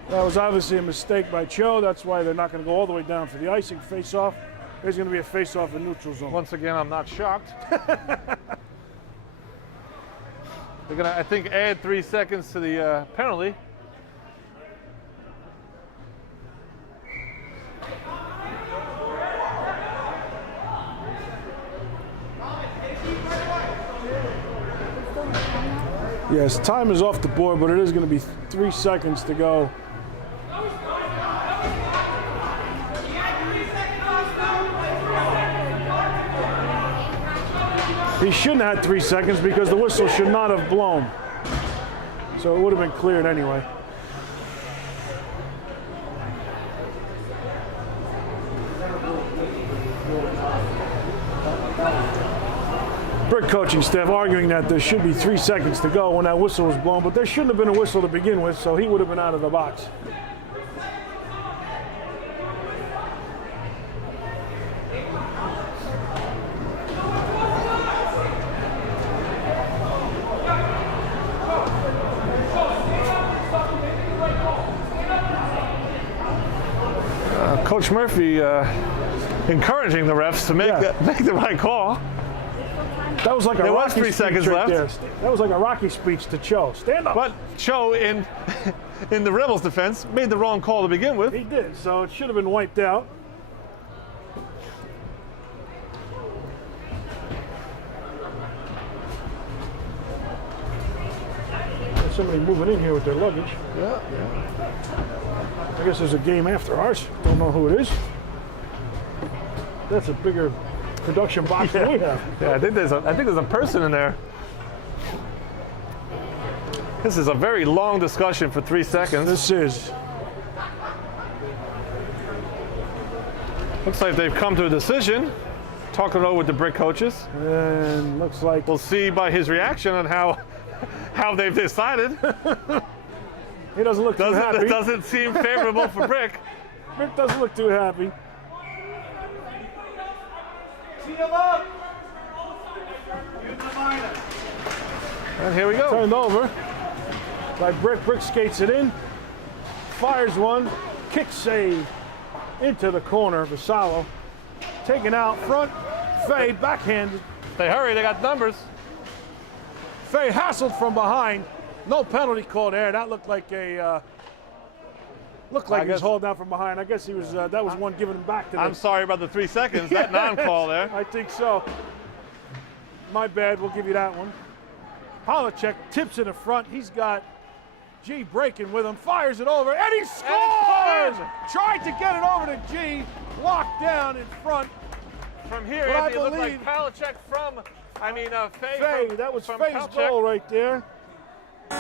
That was obviously a mistake by Cho. That's why they're not going to go all the way down for the icing face-off. There's going to be a face-off in neutral zone. Once again, I'm not shocked. They're going to, I think, add 3 seconds to the penalty. Yes, time is off the board, but it is going to be 3 seconds to go. He shouldn't have had 3 seconds because the whistle should not have blown. So it would have been cleared anyway. Brick coaching staff arguing that there should be 3 seconds to go when that whistle was blown, but there shouldn't have been a whistle to begin with, so he would have been out of the box. Coach Murphy encouraging the refs to make the right call. That was like a there was Rocky 3 seconds right left. There. That was like a Rocky speech to Cho. Stand up. But Cho, in the Rebels' defense, made the wrong call to begin with. He did, so it should have been wiped out. There's somebody moving in here with their luggage. Yeah. I guess there's a game after ours. Don't know who it is. That's a bigger production box than we have. Yeah, I think there's a person in there. This is a very long discussion for 3 seconds. This is. Looks like they've come to a decision. Talking it over with the Brick coaches. And looks like We'll see by his reaction on how they've decided. he doesn't look too happy. It doesn't seem favorable for Brick. Brick doesn't look too happy. And here we go. Turned over by Brick. Brick skates it in. Fires one. Kick save into the corner. Vassallo taken out front. Faye backhanded. They hurry, they got numbers. Faye hassled from behind. No penalty called there. That looked like a he was hauled down from behind. I guess he was. That was one giving him back to. I'm sorry about the 3 seconds. That non-call there. I think so. My bad. We'll give you that one. Palachek tips in the front. He's got G breaking with him. Fires it over, and he scores! Tried to get it over to G. Locked down in front. From here, But it looked like Palachek from. Faye. Faye. That was from Faye's Palachek. goal right there. The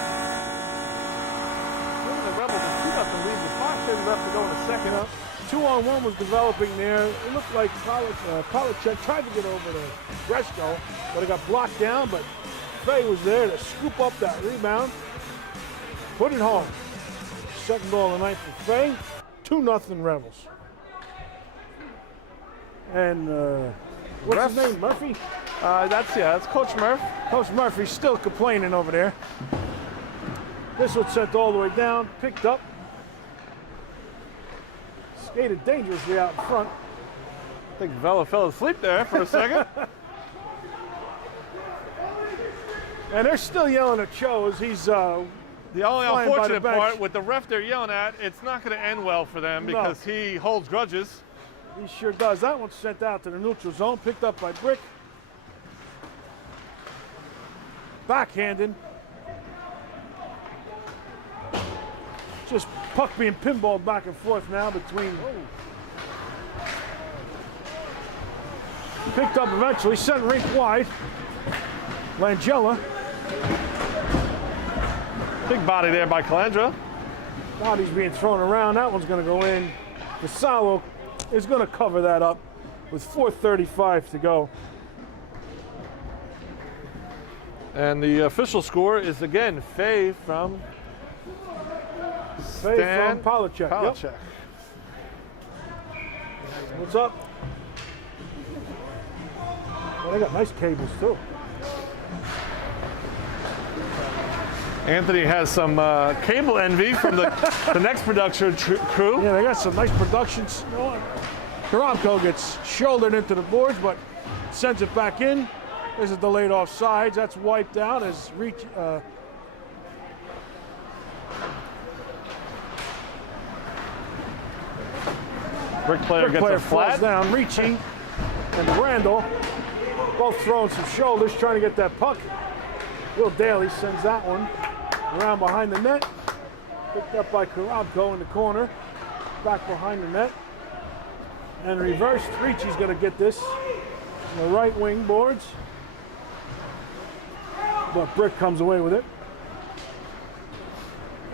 Rebels with 2-0 lead. The Fox left to go in the second up. 2-on-1 was developing there. It looked like Palachek tried to get over to Bresco, but it got blocked down. But Faye was there to scoop up that rebound, put it home. Second goal of the night for Faye. 2-0 Rebels. And what's his name? Murphy? That's Coach Murph. Coach Murphy's still complaining over there. This was sent all the way down, picked up. Skated dangerously out in front. I think Vela fell asleep there for a second. And they're still yelling at Cho as he's The only flying by the unfortunate bench. part with the ref they're yelling at, it's not going to end well for them because he holds grudges. He sure does. That one's sent out to the neutral zone, picked up by Brick. Backhanded. Just puck being pinballed back and forth now between. Picked up eventually, sent rink wide. Langella. Big body there by Calandra. Body's being thrown around. That one's going to go in. Vassallo is going to cover that up with 4:35 to go. And the official score is again Faye from From Polachek. Polachek. Yep. What's up? Well, they got nice cables too. Anthony has some cable envy from the next production crew. Yeah, they got some nice productions. Karamko gets shouldered into the boards, but sends it back in. There's a delayed offsides. That's wiped out as Brick player gets a flat. falls down. Ricci and Randall both throwing some shoulders, trying to get that puck. Will Daly sends that one around behind the net. Picked up by Karamko in the corner. Back behind the net. And reversed. Ricci's going to get this on the right wing boards. But Brick comes away with it.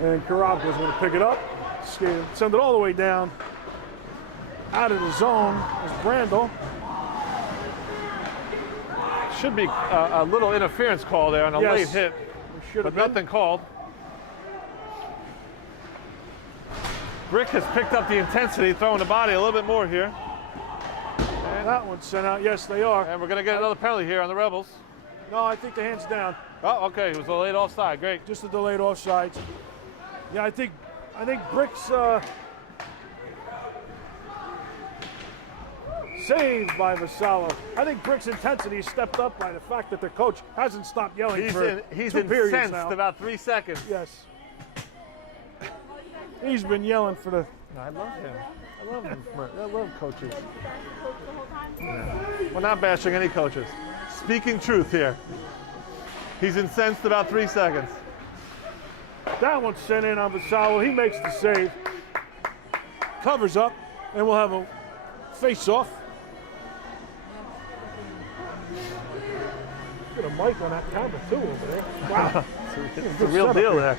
And Karamko's going to pick it up. Send it all the way down. Out of the zone is Brandel. Should be a little interference call there on a late hit, but nothing called. Brick has picked up the intensity, throwing the body a little bit more here. And that one's sent out. Yes, they are. And we're going to get another penalty here on the Rebels. No, I think the hand's down. Oh, okay. It was a late offside. Great. Just a delayed offsides. Yeah, I think Brick's saved by Vassallo. I think Brick's intensity is stepped up by the fact that the coach hasn't stopped yelling He's 2 periods incensed now. about 3 seconds. Yes. He's been yelling for the. I love him. I love him. I love coaches. Yeah. We're not bashing any coaches. Speaking truth here. He's incensed about 3 seconds. That one's sent in on Vassallo. He makes the save. Covers up, and we'll have a face-off. Get a mic on that camera too over there. Wow. It's a real deal there.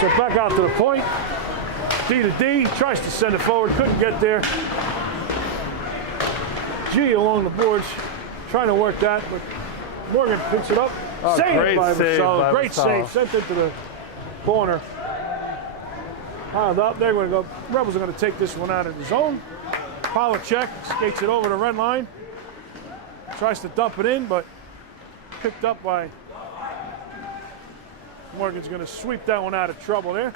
So back out to the point. D to D, tries to send it forward, couldn't get there. G along the boards, trying to work that, but Morgan picks it up. Saved by Vassallo. Great save, sent into the corner. Piled up, they're going to go. Rebels are going to take this one out of the zone. Polachek skates it over the red line. Tries to dump it in, but picked up by Morgan's going to sweep that one out of trouble there.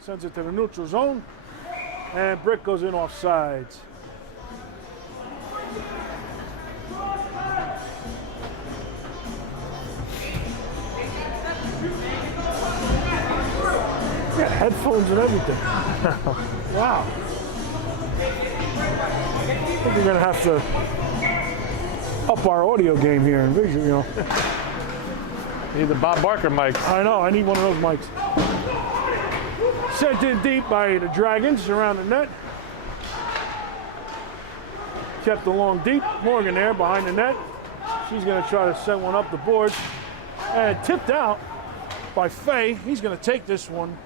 Sends it to the neutral zone. And Brick goes in offsides. Yeah, headphones and everything. Wow. I think we're going to have to up our audio game here and visual, you know. Need the Bob Barker mics. I know, I need one of those mics. Sent in deep by the Dragons around the net. Kept along deep. Morgan there behind the net. She's going to try to send one up the boards. And tipped out by Fay. He's going to take this one.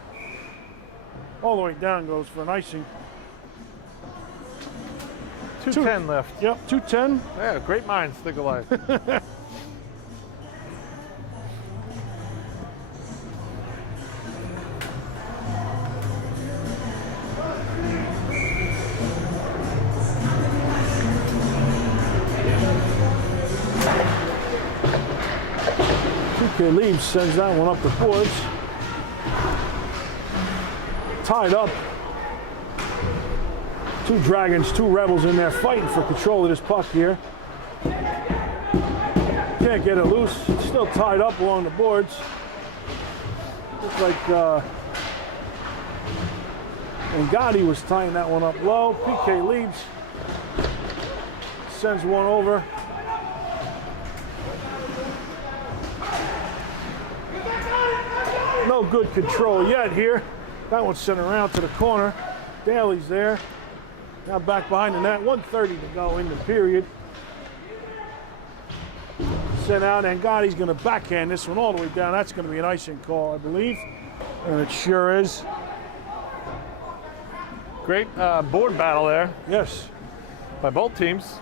All the way down goes for an icing. 2:10 left. Yep, 2:10. Yeah, great minds think alike. 2K leaves, sends that one up the boards. Tied up. Two Dragons, two Rebels in there fighting for control of this puck here. Can't get it loose. Still tied up along the boards. Looks like Gotti was tying that one up low. PK leaves. Sends one over. No good control yet here. That one's sent around to the corner. Daly's there. Now back behind the net. 1:30 to go in the period. Sent out, and Gotti's going to backhand this one all the way down. That's going to be an icing call, I believe. And it sure is. Great board battle there Yes. by both teams.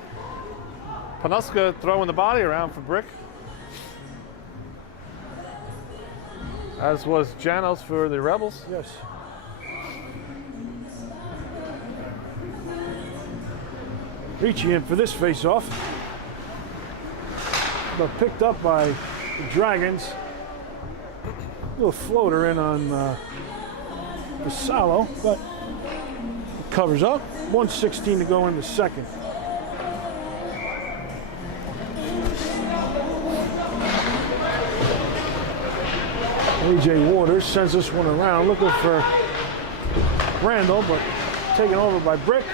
Panuska throwing the body around for Brick, as was Janos for the Rebels. Yes. Ricci in for this face-off. But picked up by the Dragons. Little floater in on Vassallo, but it covers up. 1:16 to go in the second. A.J. Waters sends this one around, looking for Randall, but taken over by Brick.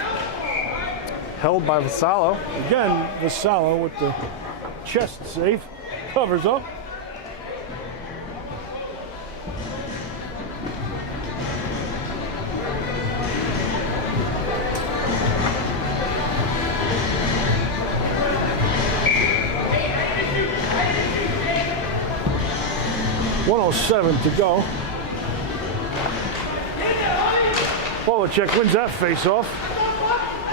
Held by Vassallo. Again, Vassallo with the chest save. Covers up. .107 to go. Polacek wins that face-off.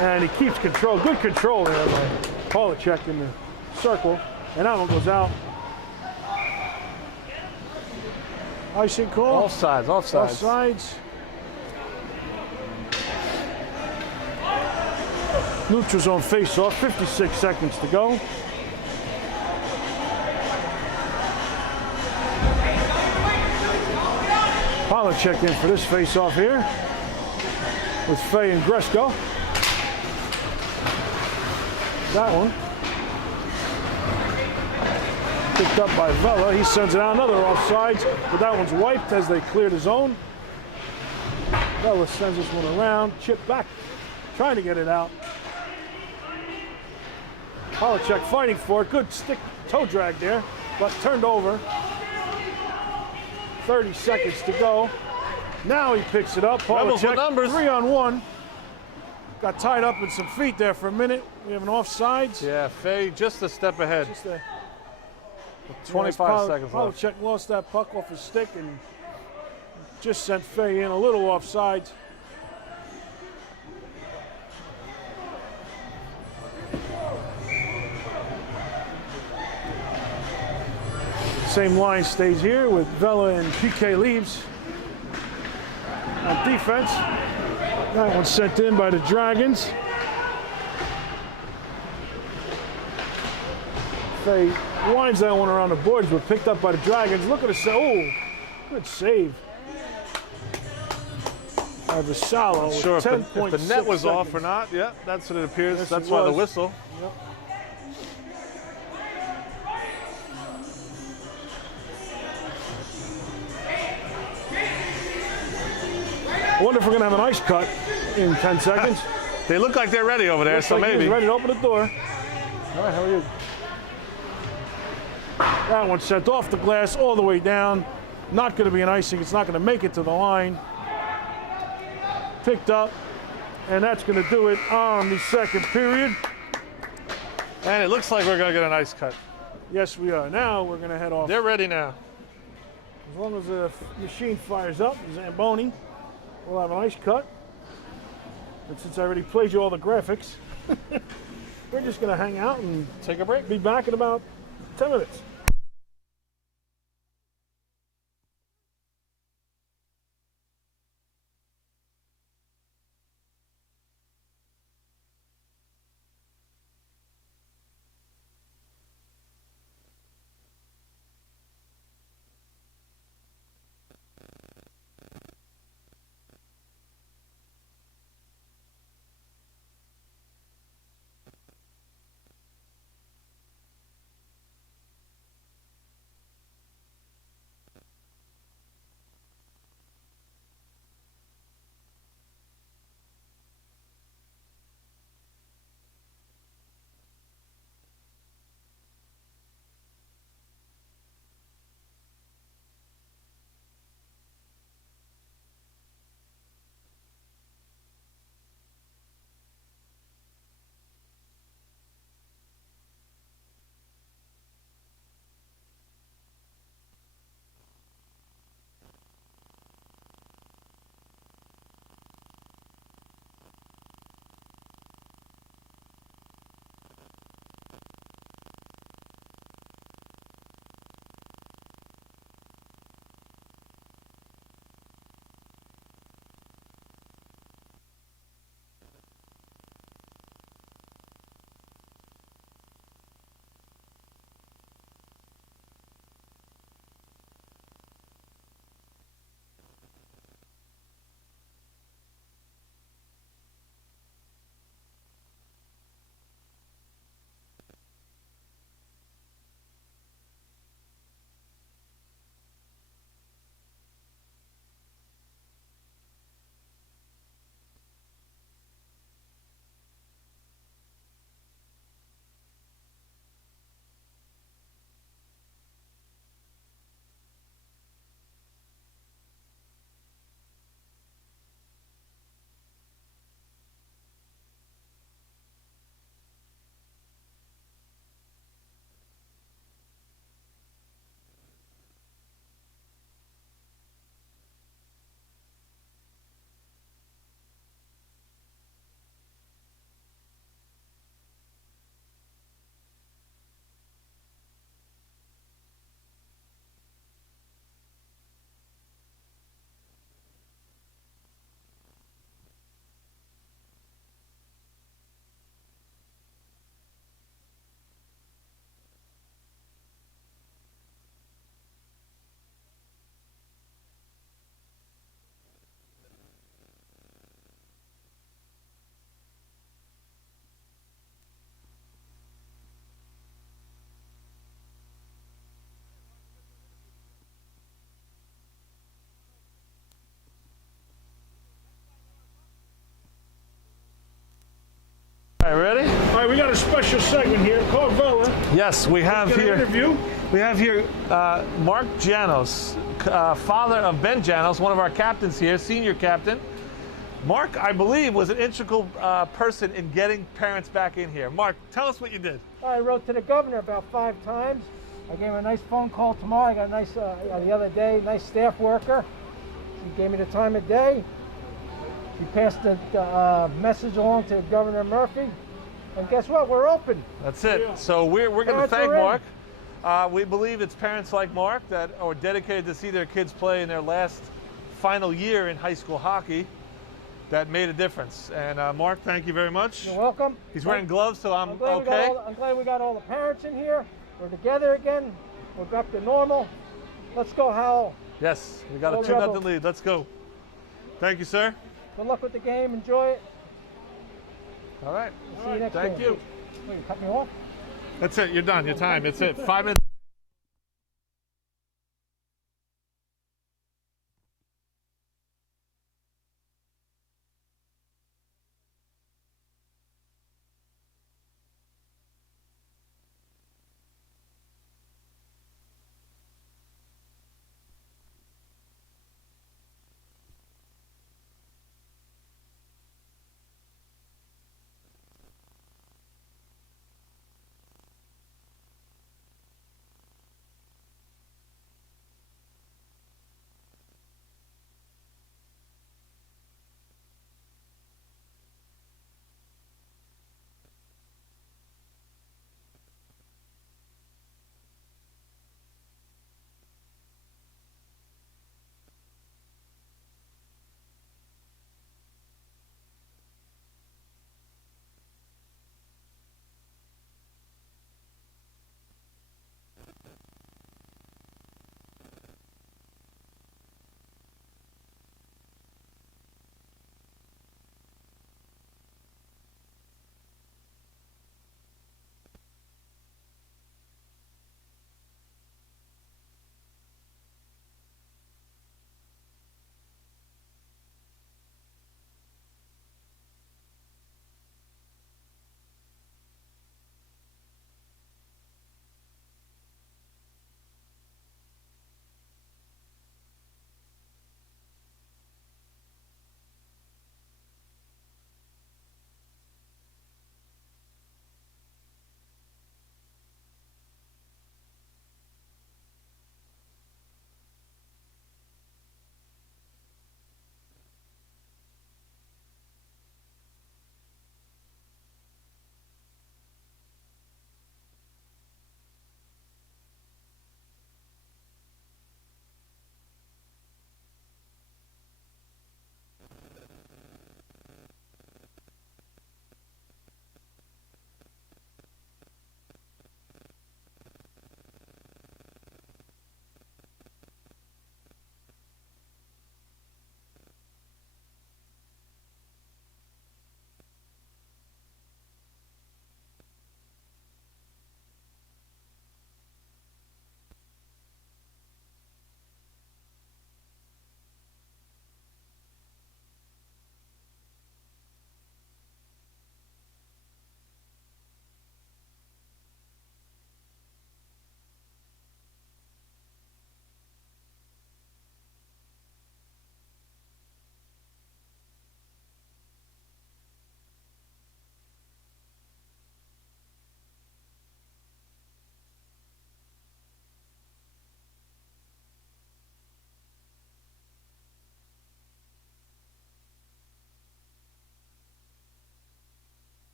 And he keeps control. Good control there by Polacek in the circle. And that one goes out. Icing call. Offsides, offsides. Offsides. Neutral zone face-off. 56 seconds to go. Polacek in for this face-off here with Fay and Gresco. That one picked up by Vela. He sends it out, another offsides, but that one's wiped as they clear the zone. Vela sends this one around, chip back, trying to get it out. Polacek fighting for it. Good stick toe drag there, but turned over. 30 seconds to go. Now he picks it up. Rebels with Polacek, numbers. 3-on-1. Got tied up in some feet there for a minute. We have an offsides. Yeah, Fay just a step ahead. Just a, 25 seconds left. Polacek lost that puck off his stick and just sent Fay in a little offsides. Same line stays here with Vela and PK leaves on defense. That one's sent in by the Dragons. Fay winds that one around the boards, but picked up by the Dragons. Look at the oh, good save. By Vassallo. Sure, if the net was off or not. Yeah, that's what it appears. Yes, That's it why the was. whistle. Yep. I wonder if we're going to have an ice cut in 10 seconds. They look like they're ready over there, Looks so like he's maybe. ready to open the door. All right, how are you? That one sent off the glass all the way down. Not going to be an icing. It's not going to make it to the line. Picked up, and that's going to do it on the second period. And it looks like we're going to get an ice cut. Yes, we are. Now we're going to head off. They're ready now. As long as the machine fires up, Zamboni, we'll have an ice cut. And since I already played you all the graphics, we're just going to hang out and Take a break. be back in about 10 minutes. right, ready? All right, we got a special segment here. Carvella. Yes, we have Got an here. interview. We have here Mark Janos, father of Ben Janos, one of our captains here, senior captain. Mark, I believe, was an integral person in getting parents back in here. Mark, tell us what you did. I wrote to the governor about 5 times. I gave him a nice phone call tomorrow. I got a nice, the other day, nice staff worker. She gave me the time of day. She passed the message along to Governor Murphy. And guess what? We're open. That's it. Yeah. So we're going to Parents thank are in. Mark. We believe it's parents like Mark that are dedicated to see their kids play in their last final year in high school hockey that made a difference. And Mark, thank you very much. You're welcome. He's wearing gloves, so I'm glad okay. I'm glad we got all the parents in here. We're together again. We're back to normal. Let's go, Howell. Yes, we got a Go 2-0 Rebels. lead. Let's go. Thank you, sir. Good luck with the game. Enjoy it. All right. See you next Thank game. you. Wait, you cut me off? That's it. You're done. Your time. That's it. 5 minutes.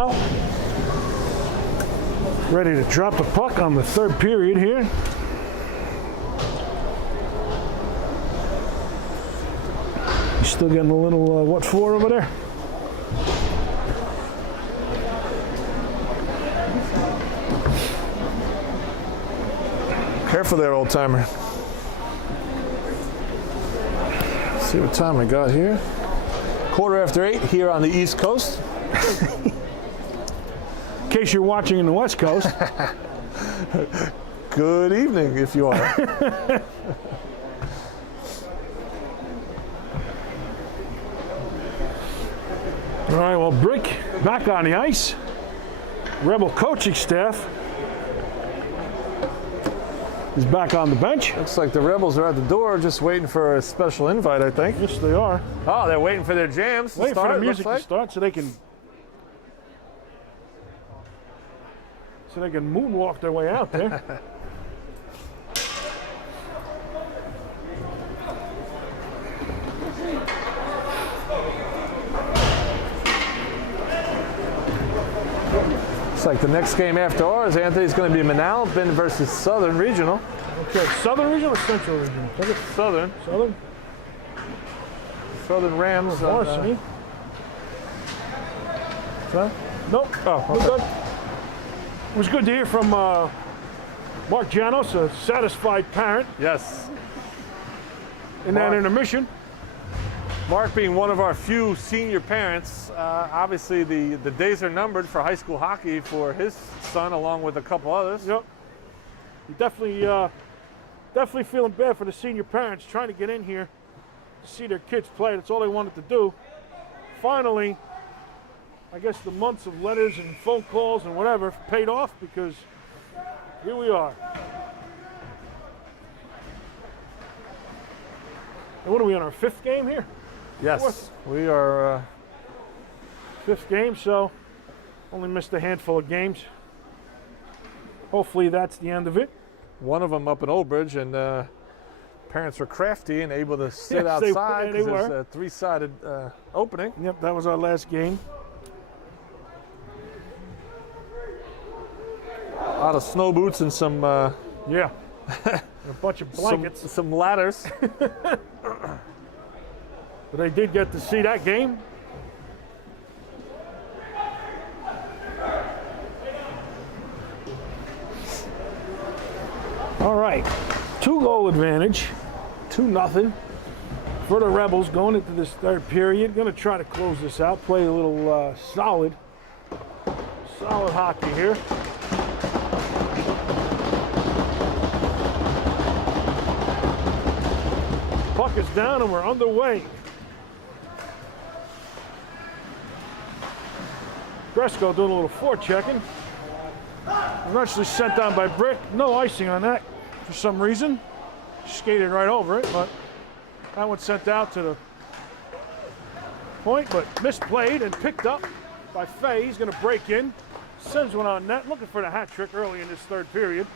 now. Ready to drop the puck on the third period here. You still getting a little what for over there? Careful there, old timer. See what time we got here. 8:15 here on the East Coast. In case you're watching in the West Coast. Good evening, if you are. All right, well, Brick back on the ice. Rebel coaching staff is back on the bench. Looks like the Rebels are at the door just waiting for a special invite, I think. Yes, they are. Oh, they're waiting for their jams to Waiting start, for the it music looks to start so they can moonwalk their way out there. Looks like the next game after ours, Anthony's going to be Manalapan versus Southern Regional. Okay, Southern Regional or Central Regional? Southern. Southern? Southern Rams. Varsity. Nope. Oh, We're okay. good. It was good to hear from Mark Janos, a satisfied parent Yes. in that Mark. intermission. Mark being one of our few senior parents, obviously the days are numbered for high school hockey for his son along with a couple others. Yep. He definitely feeling bad for the senior parents trying to get in here to see their kids play. That's all they wanted to do. Finally, I guess the months of letters and phone calls and whatever paid off because here we are. And what are we on, our fifth game here? Yes, Fourth. we are. Fifth game, so only missed a handful of games. Hopefully that's the end of it. One of them up in Old Bridge, and parents were crafty and able to sit Yes, outside they because there's were. a three-sided opening. Yep, that was our last game. A lot of snow boots and some Yeah. A bunch of blankets. some ladders. But they did get to see that game. All right, 2-goal advantage, 2-0 for the Rebels going into this third period. Going to try to close this out, play a little solid hockey here. Puck is down and we're underway. Gresco doing a little forechecking. Eventually sent down by Brick. No icing on that for some reason. Skated right over it, but that one sent out to the point, but misplayed and picked up by Fay. He's going to break in. Sends one on net, looking for the hat trick early in this third period.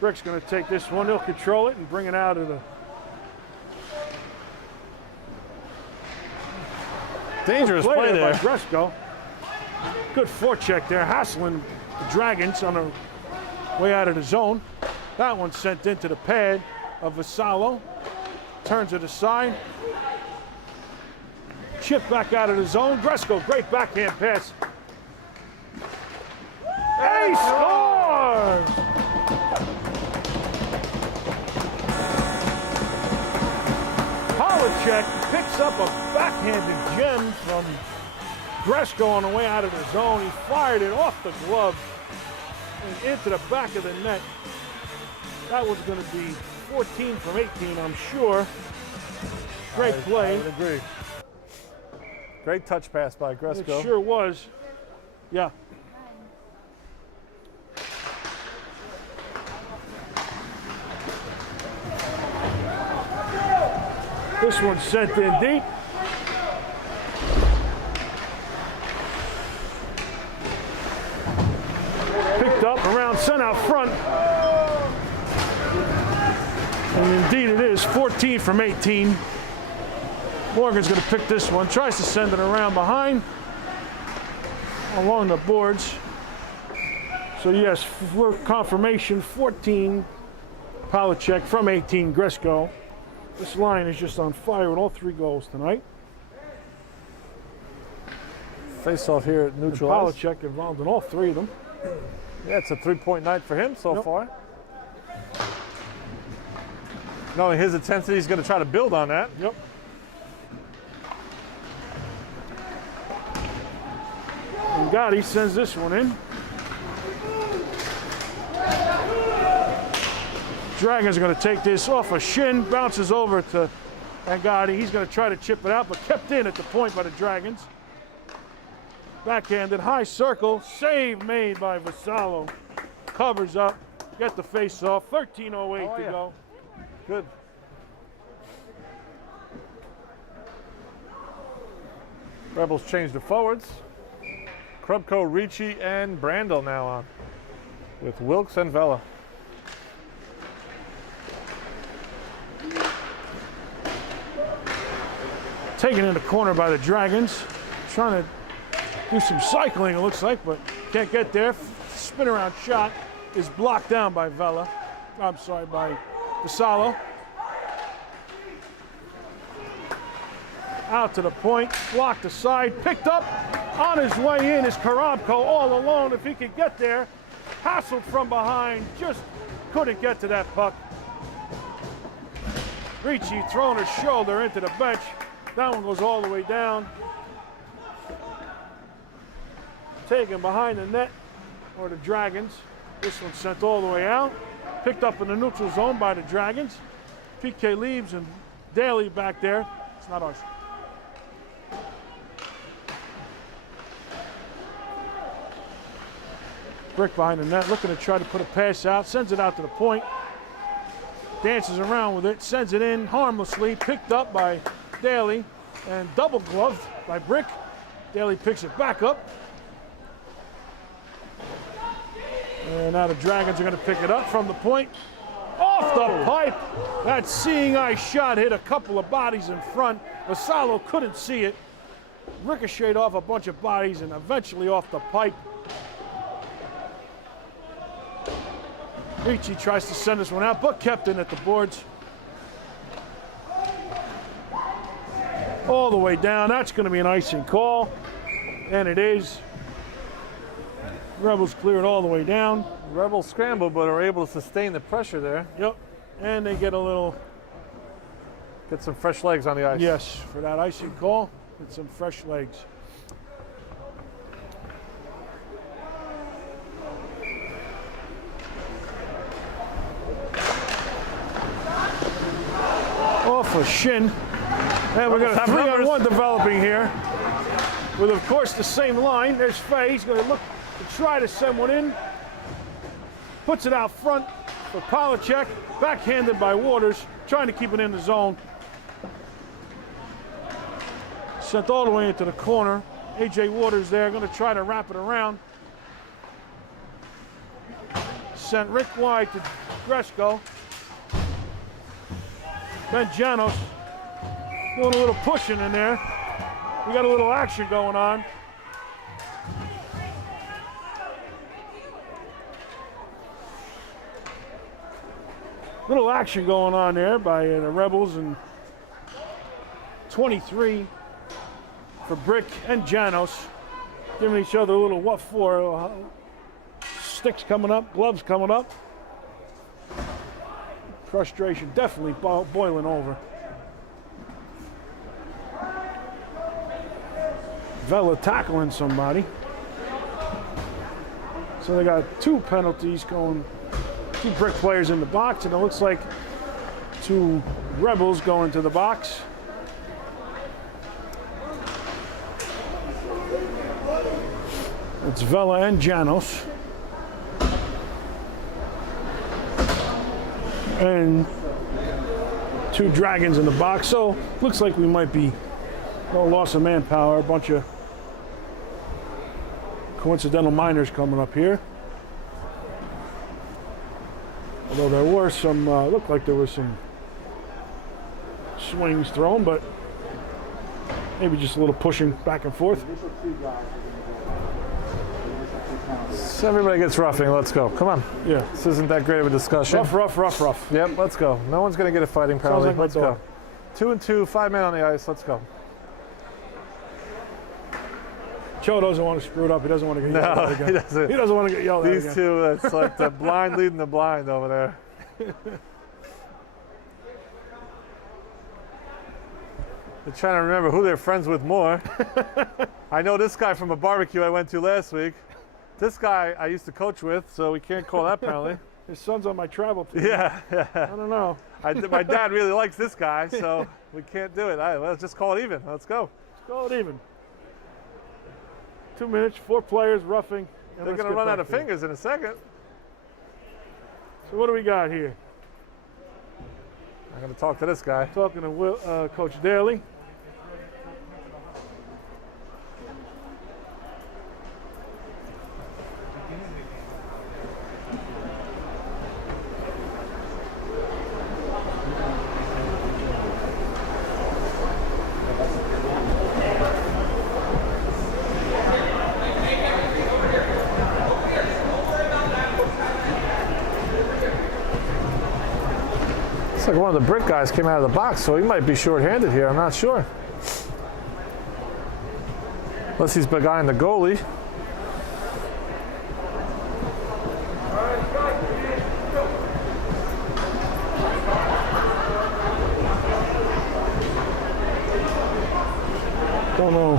Brick's going to take this one. He'll control it and bring it out of the Dangerous play there. by Gresco. Good forecheck there, hassling the Dragons on the way out of the zone. That one sent into the pad of Vassallo. Turns it aside. Chip back out of the zone. Gresco, great backhand pass. He scores! Polachek picks up a backhanded gem from Gresco on the way out of the zone. He fired it off the glove and into the back of the net. That was going to be 14 from 18, I'm sure. Great play. I would agree. Great touch pass by Gresco. It sure was. Yeah. This one's sent in deep. Picked up around center out front. And indeed it is 14 from 18. Morgan's going to pick this one. Tries to send it around behind. along the boards. So yes, for confirmation, 14 Palachek from 18 Gresko. This line is just on fire with all 3 goals tonight. Face off here at neutral ice. Palachek involved in all 3 of them. Yeah, it's a 3-point night for him so far. Knowing his intensity, he's going to try to build on that. Yep. And Gotti sends this one in. Dragons are going to take this off a shin, bounces over to Gotti. He's going to try to chip it out, but kept in at the point by the Dragons. Backhanded, high circle, save made by Vassallo. Covers up, get the face off, 13:08 to go. Good. Rebels change the forwards. Krupko, Ricci, and Brandel now on with Wilkes and Vela. Taken in the corner by the Dragons. Trying to do some cycling, it looks like, but can't get there. Spin around shot is blocked down by Vela. I'm sorry, by Vassallo. Out to the point, blocked aside, picked up. On his way in is Karabko all alone. If he could get there, hassled from behind, just couldn't get to that puck. Ricci throwing his shoulder into the bench. That one goes all the way down. Taken behind the net, or the Dragons. This one sent all the way out. Picked up in the neutral zone by the Dragons. PK leaves and Daly back there. It's not ours. Brick behind the net, looking to try to put a pass out. Sends it out to the point. Dances around with it, sends it in harmlessly. Picked up by Daly and double gloved by Brick. Daly picks it back up. And now the Dragons are going to pick it up from the point. Off the pipe. That seeing eye shot hit a couple of bodies in front. Vassallo couldn't see it. Ricocheted off a bunch of bodies and eventually off the pipe. Ricci tries to send this one out, but kept in at the boards. All the way down. That's going to be an icing call. And it is. Rebels clear it all the way down. Rebels scramble, but are able to sustain the pressure there. Yep. And they get a little. Get some fresh legs on the ice. Yes, for that icing call. Get some fresh legs. Off a shin. And we got a 3-on-1 developing here. With, of course, the same line. There's Fay. He's going to look to try to send one in. Puts it out front for Palachek. Backhanded by Waters. Trying to keep it in the zone. Sent all the way into the corner. A.J. Waters there. Going to try to wrap it around. Sent Rick wide to Gresko. Ben Janos doing a little pushing in there. We got a little action going on. Little action going on there by the Rebels, and 23 for Brick and Janos. Giving each other a little what for. Sticks coming up, gloves coming up. Frustration definitely boiling over. Vela tackling somebody. So they got 2 penalties going, 2 Brick players in the box, and it looks like 2 Rebels going to the box. It's Vela and Janos. And 2 Dragons in the box, so looks like we might be no loss of manpower. A bunch of coincidental minors coming up here. Although there were some, looked like there was some swings thrown, but maybe just a little pushing back and forth. So everybody gets roughing. Let's go. Come on. Yeah. This isn't that great of a discussion. Rough. Yep, let's go. No one's going to get a fighting penalty. like my Let's dog. go. 2 and 2, 5 men on the ice. Let's go. Joe doesn't want to screw it up. He doesn't want to get yelled at again. he doesn't. He doesn't want to get yelled at These again. two, it's like the blind leading the blind over there. They're trying to remember who they're friends with more. I know this guy from a barbecue I went to last week. This guy I used to coach with, so we can't call that penalty. His son's on my travel team. Yeah. I don't know. My dad really likes this guy, so we can't do it. Let's just call it even. Let's go. Let's call it even. 2 minutes, 4 players roughing. and They're let's going to get run back out of to it. fingers in a second. So what do we got here? I'm going to talk to this guy. Talking to Coach Daly. Looks like one of the brick guys came out of the box, so he might be short-handed here. I'm not sure. Unless he's behind the goalie. Don't know.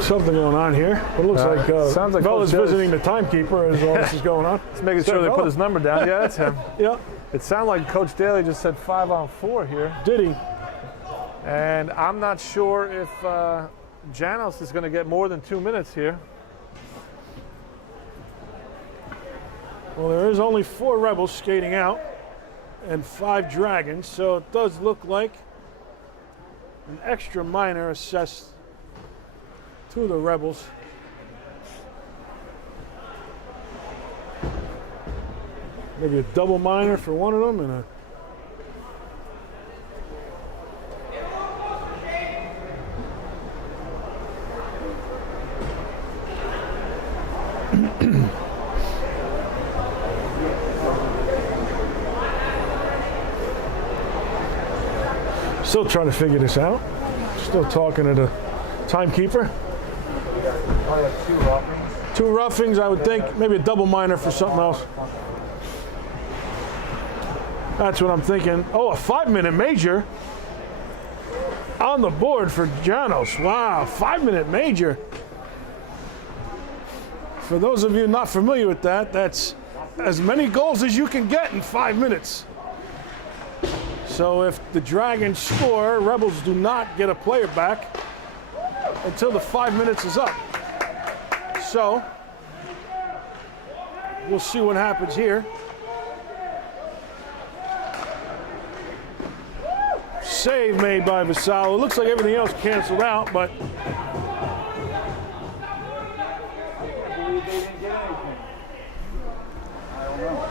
Something going on here. It looks like sounds like Vella's Coach Daly's- visiting the timekeeper as all this is going on. Just making sure they put his number down. Yeah, that's him. Yeah, It sounded like Coach Daly just said 5 on 4 here. did he? And I'm not sure if Janos is going to get more than 2 minutes here. Well, there is only 4 Rebels skating out and 5 Dragons, so it does look like an extra minor assessed to the Rebels. Maybe a double minor for one of them and a still trying to figure this out. Still talking to the timekeeper. Probably like 2 roughings. 2 roughings, I would think. Maybe a double minor for something else. That's what I'm thinking. Oh, a 5-minute major on the board for Janos. Wow, 5-minute major. For those of you not familiar with that, that's as many goals as you can get in 5 minutes. So if the Dragons score, Rebels do not get a player back until the 5 minutes is up. So we'll see what happens here. Save made by Vassallo. It looks like everything else canceled out, but I believe they didn't get anything. I don't know.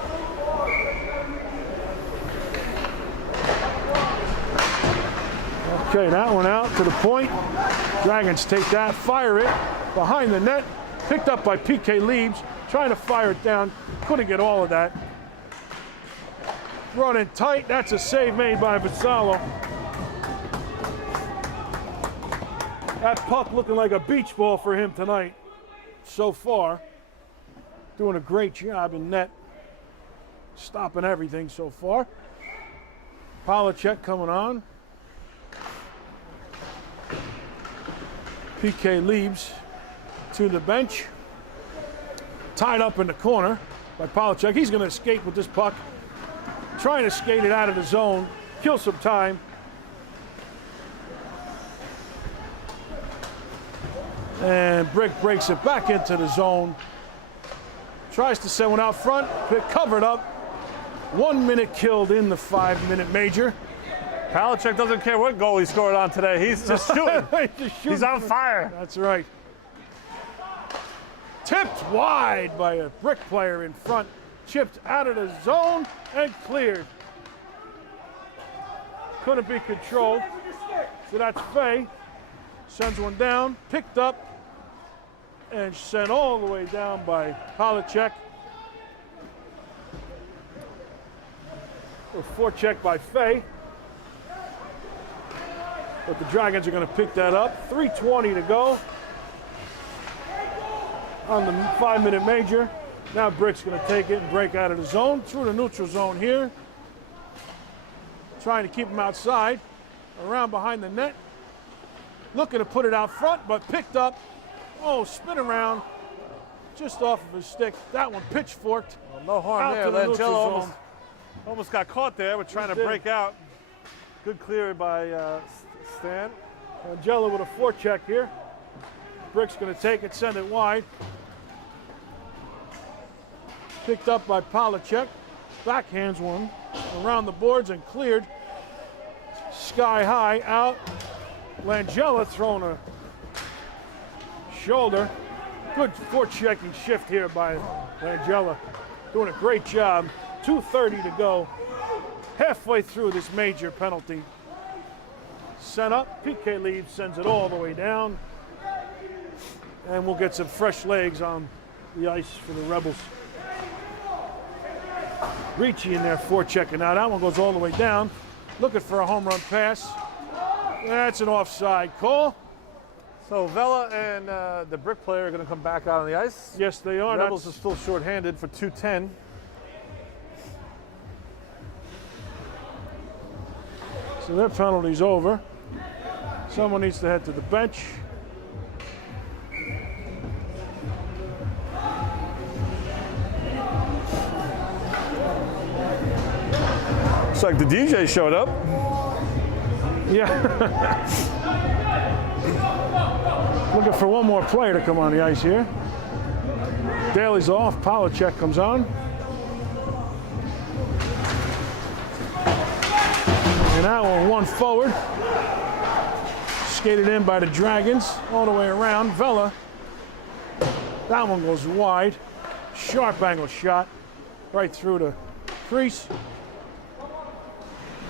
okay, that one out to the point. Dragons take that, fire it behind the net. Picked up by PK Leibs, trying to fire it down. Couldn't get all of that. Running tight, that's a save made by Vassallo. That puck looking like a beach ball for him tonight so far. Doing a great job in net. Stopping everything so far. Polacek coming on. PK Leibs to the bench. Tied up in the corner by Polacek. He's going to escape with this puck. Trying to skate it out of the zone. Kill some time. And Brick breaks it back into the zone. Tries to send one out front. Covered up. 1 minute killed in the 5-minute major. Palachuk doesn't care what goal he scored on today. He's just shooting. He's on fire. That's right. Tipped wide by a Brick player in front. Chipped out of the zone and cleared. Couldn't be controlled. So that's Fay. Sends one down. Picked up and sent all the way down by Polacek. A forecheck by Fay. But the Dragons are going to pick that up. 3:20 to go on the 5-minute major. Now Brick's going to take it and break out of the zone. Through the neutral zone here. Trying to keep him outside. Around behind the net. Looking to put it out front, but picked up. Oh, spin around. Just off of his stick. That one pitchforked. Well, no harm out there. to the neutral Langella zone. almost got caught there. We're trying to Did. break out. Good clear by Stan. Angela with a forecheck here. Brick's going to take it, send it wide. Picked up by Polacek. Backhands one around the boards and cleared. Sky high out. Langella throwing a shoulder. Good forechecking shift here by Langella. Doing a great job. 2:30 to go. Halfway through this major penalty. Sent up. PK leaves, sends it all the way down. And we'll get some fresh legs on the ice for the Rebels. Ricci in there forechecking. Now that one goes all the way down. Looking for a home run pass. That's an offside call. So Vela and the Brick player are going to come back out on the ice. Yes, they are. Rebels are still shorthanded for 2:10. So their penalty's over. Someone needs to head to the bench. Looks like the DJ showed up. Yeah. Looking for one more player to come on the ice here. Daly's off. Polacek comes on. And that one forward. Skated in by the Dragons all the way around. Vela. That one goes wide. Sharp angle shot. Right through the crease.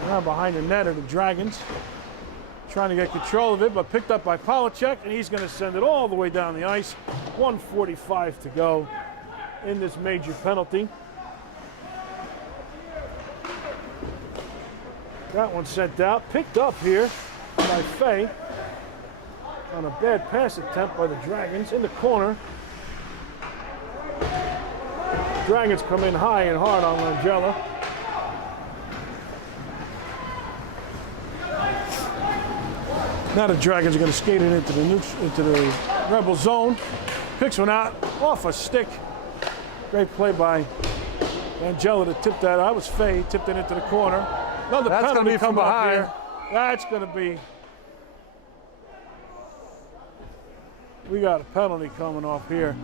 Now behind the net are the Dragons. Trying to get control of it, but picked up by Polacek, and he's going to send it all the way down the ice. 1:45 to go in this major penalty. That one sent out. Picked up here by Fay on a bad pass attempt by the Dragons in the corner. Dragons come in high and hard on Langella. Now the Dragons are going to skate it into the Rebel zone. Picks one out off a stick. Great play by Langella to tip that. That was Fay. Tipped it into the corner. Another That's penalty going to be from coming up behind. here. That's going to be. We got a penalty coming off here.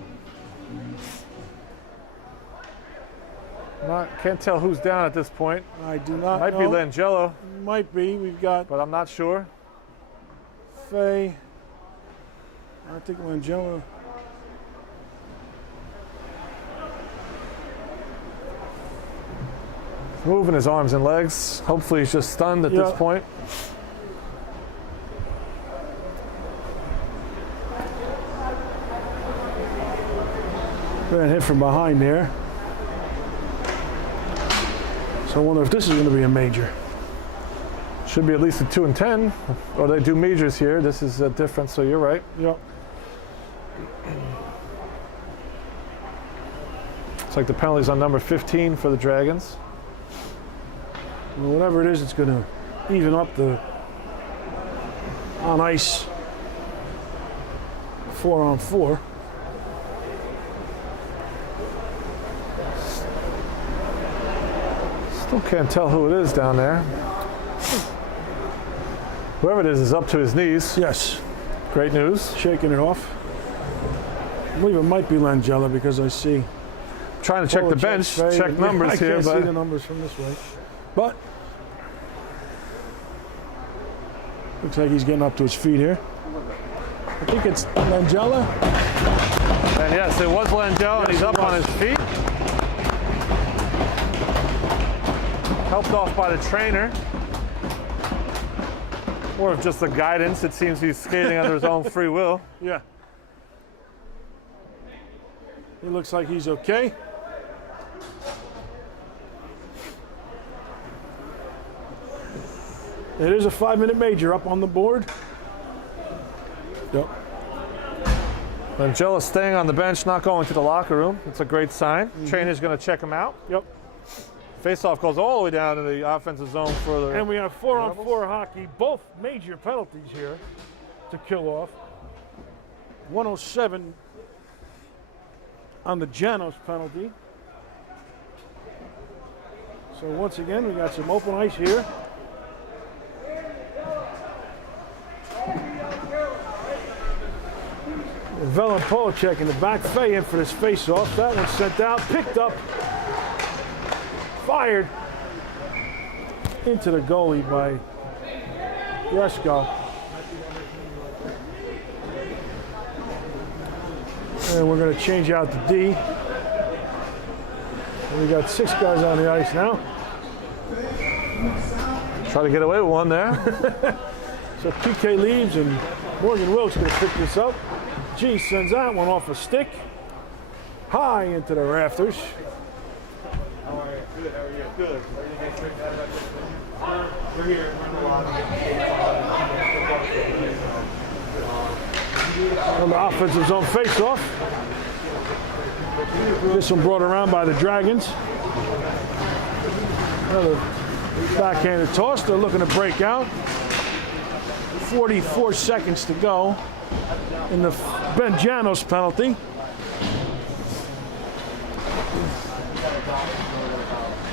Can't tell who's down at this point. I do not Might know. be Langella, Might be. We've got but I'm not sure. Fay. I think Langella. Moving his arms and legs. Hopefully he's just stunned at this Yeah. point. Been hit from behind there. So I wonder if this is going to be a major. Should be at least a 2-10. Or they do majors here. This is different, so you're right. Yep. It's like the penalty's on number 15 for the Dragons. Well, whatever it is, it's going to even up the on ice 4-on-4. Still can't tell who it is down there. Whoever it is up to his knees. Yes, Great news. shaking it off. I believe it might be Langella because I see. Trying to check the bench, Fay, check and- numbers I here, can't see but the numbers from this way. But looks like he's getting up to his feet here. I think it's Langella. and yes, it was Langella, and Yes, he's it up on was. his feet. Helped off by the trainer. More of just the guidance. It seems he's skating under his own free will. Yeah. He looks like he's okay. It is a 5-minute major up on the board. Yep. Langella staying on the bench, not going to the locker room. It's a great sign. Trainer's going to check him out. Yep. Faceoff goes all the way down to the offensive zone for the. And we have 4-on-4 hockey, both major penalties here to kill off. 107 on the Janos penalty. So once again, we got some open ice here. Vela and Polacek in the back. Fay in for this face-off. That one sent out, picked up, fired into the goalie by Gresko. And we're going to change out the D. And we got 6 guys on the ice now. Try to get away with one there. So PK leaves and Morgan Wilkes going to pick this up. G sends that one off a stick. High into the rafters. How are you? Good. How are you? Good. We're here. On the offensive zone face-off. This one brought around by the Dragons. Another backhanded toss. They're looking to break out. 44 seconds to go in the Ben Janos penalty.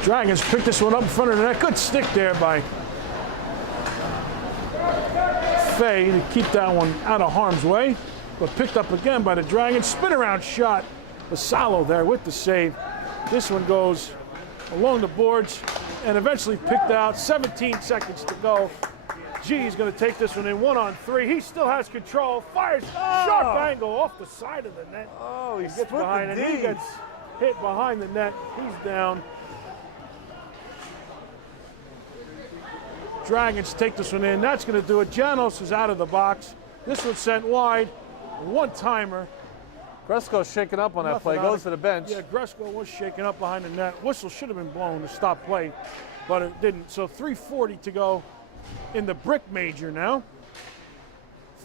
Dragons pick this one up in front of the net. Good stick there by Fay to keep that one out of harm's way. But picked up again by the Dragons. Spin around shot. Basalo there with the save. This one goes along the boards and eventually picked out. 17 seconds to go. G is going to take this one in 1-on-3. He still has control. Fires sharp angle off the side of the net. Oh, he Gets behind and he gets hit behind the net. He's down. Dragons take this one in. That's going to do it. Janos is out of the box. This one sent wide. One-timer. Gresko's shaken up on that play. Goes to the bench. Yeah, Gresko was shaken up behind the net. Whistle should have been blown to stop play, but it didn't. So 3:40 to go in the Brick Major now.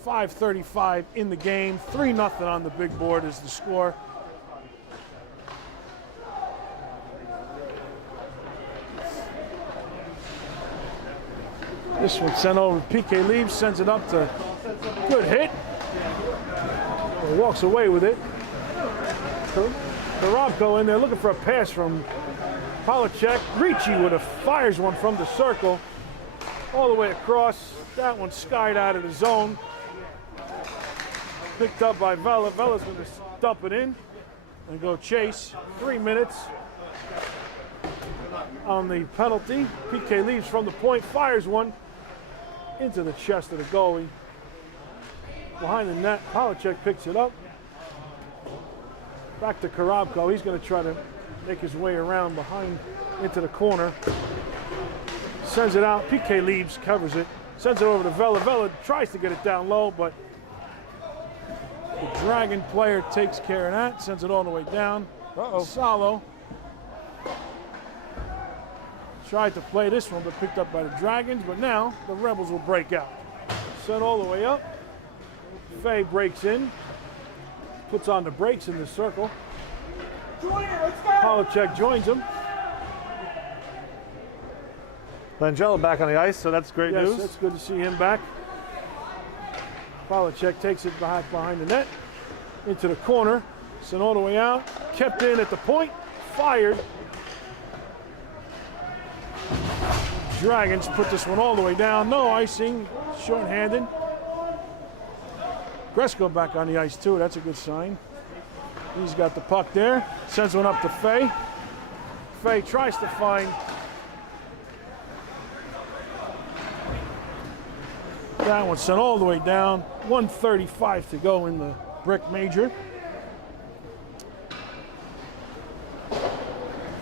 5:35 in the game. 3-0 on the big board is the score. This one sent over. PK leaves, sends it up to good hit. Walks away with it. Karabko in there looking for a pass from Polacek. Ricci with a fires one from the circle all the way across. That one skied out of the zone. Picked up by Vela. Vela's going to dump it in and go chase. 3 minutes on the penalty. PK leaves from the point, fires one into the chest of the goalie. Behind the net, Polacek picks it up. Back to Karabko. He's going to try to make his way around behind into the corner. Sends it out. PK leaves, covers it. Sends it over to Vela. Vela tries to get it down low, but the Dragon player takes care of that. Sends it all the way down. Salo tried to play this one, but picked up by the Dragons. But now the Rebels will break out. Sent all the way up. Fay breaks in. Puts on the brakes in the circle. Polacek joins him. Langella back on the ice, so that's great news. Yes, that's good to see him back. Polacek takes it back behind the net. Into the corner. Sent all the way out. Kept in at the point. Fired. Dragons put this one all the way down. No icing. Short-handed. Gresko back on the ice too. That's a good sign. He's got the puck there. Sends one up to Fay. Fay tries to find that one. Sent all the way down. 1:35 to go in the Brick Major.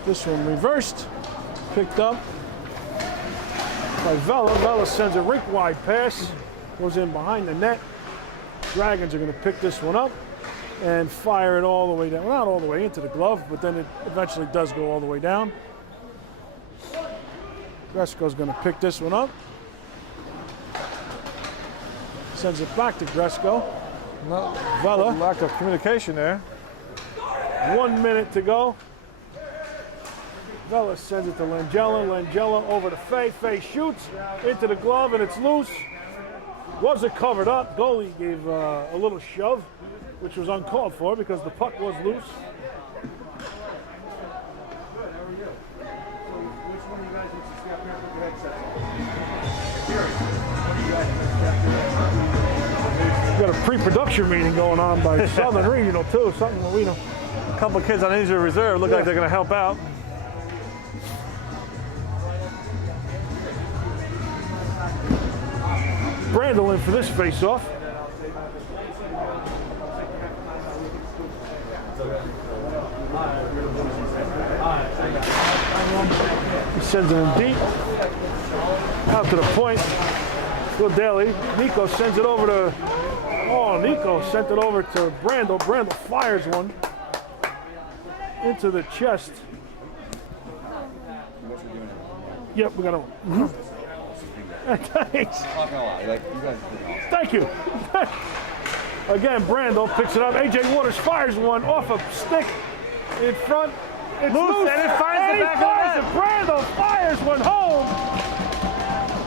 This one reversed. Picked up by Vela. Vela sends a rink-wide pass. Goes in behind the net. Dragons are going to pick this one up. and fire it all the way down. Well, not all the way into the glove, but then it eventually does go all the way down. Gresko's going to pick this one up. Sends it back to Gresko. No, Vela. lack of communication there. 1 minute to go. Vela sends it to Langella. Langella over to Fay. Fay shoots into the glove, and it's loose. Wasn't covered up. Goalie gave a little shove, which was uncalled for because the puck was loose. Got a pre-production meeting going on by Southern Regional too. Something we know. A couple of kids on injured reserve look like they're going to help out. Brandel in for this face-off. He sends it in deep. Out to the point. Will Daly. Nico sends it over to... Oh, Nico sent it over to Brandel. Brandel fires one into the chest. Yep, we got one. Thanks. Thank you. Again, Brandel picks it up. AJ Waters fires one off a stick in front. It's loose, and it finds the back of the net. Brandel fires one home.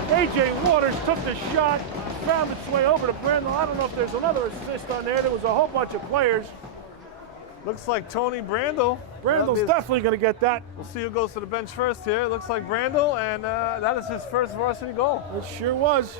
AJ Waters took the shot, found its way over to Brandel. I don't know if there's another assist on there. There was a whole bunch of players. Looks like Tony Brandel. Brandel's definitely going to get that. We'll see who goes to the bench first here. It looks like Brandel, and that is his first varsity goal. It sure was.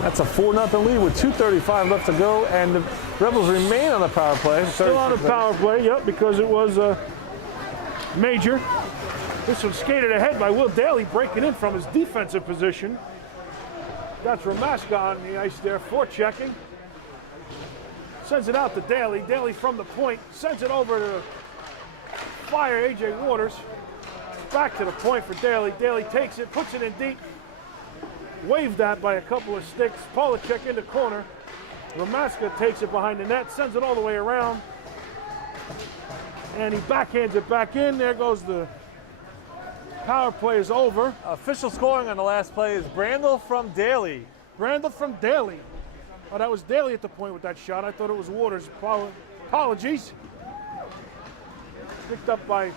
That's a 4-0 lead with 2:35 left to go, and the Rebels remain on the power play. Still on the power play, yep, because it was Major. This one skated ahead by Will Daly, breaking in from his defensive position. That's Ramaska on the ice there, forechecking. Sends it out to Daly. Daly from the point, sends it over to fire AJ Waters. Back to the point for Daly. Daly takes it, puts it in deep. Waved that by a couple of sticks. Polacek in the corner. Ramaska takes it behind the net, sends it all the way around. And he backhands it back in. There goes the power play is over. Official scoring on the last play is Brandel from Daly. Brandel from Daly. Oh, that was Daly at the point with that shot. I thought it was Waters. Apologies. Picked up by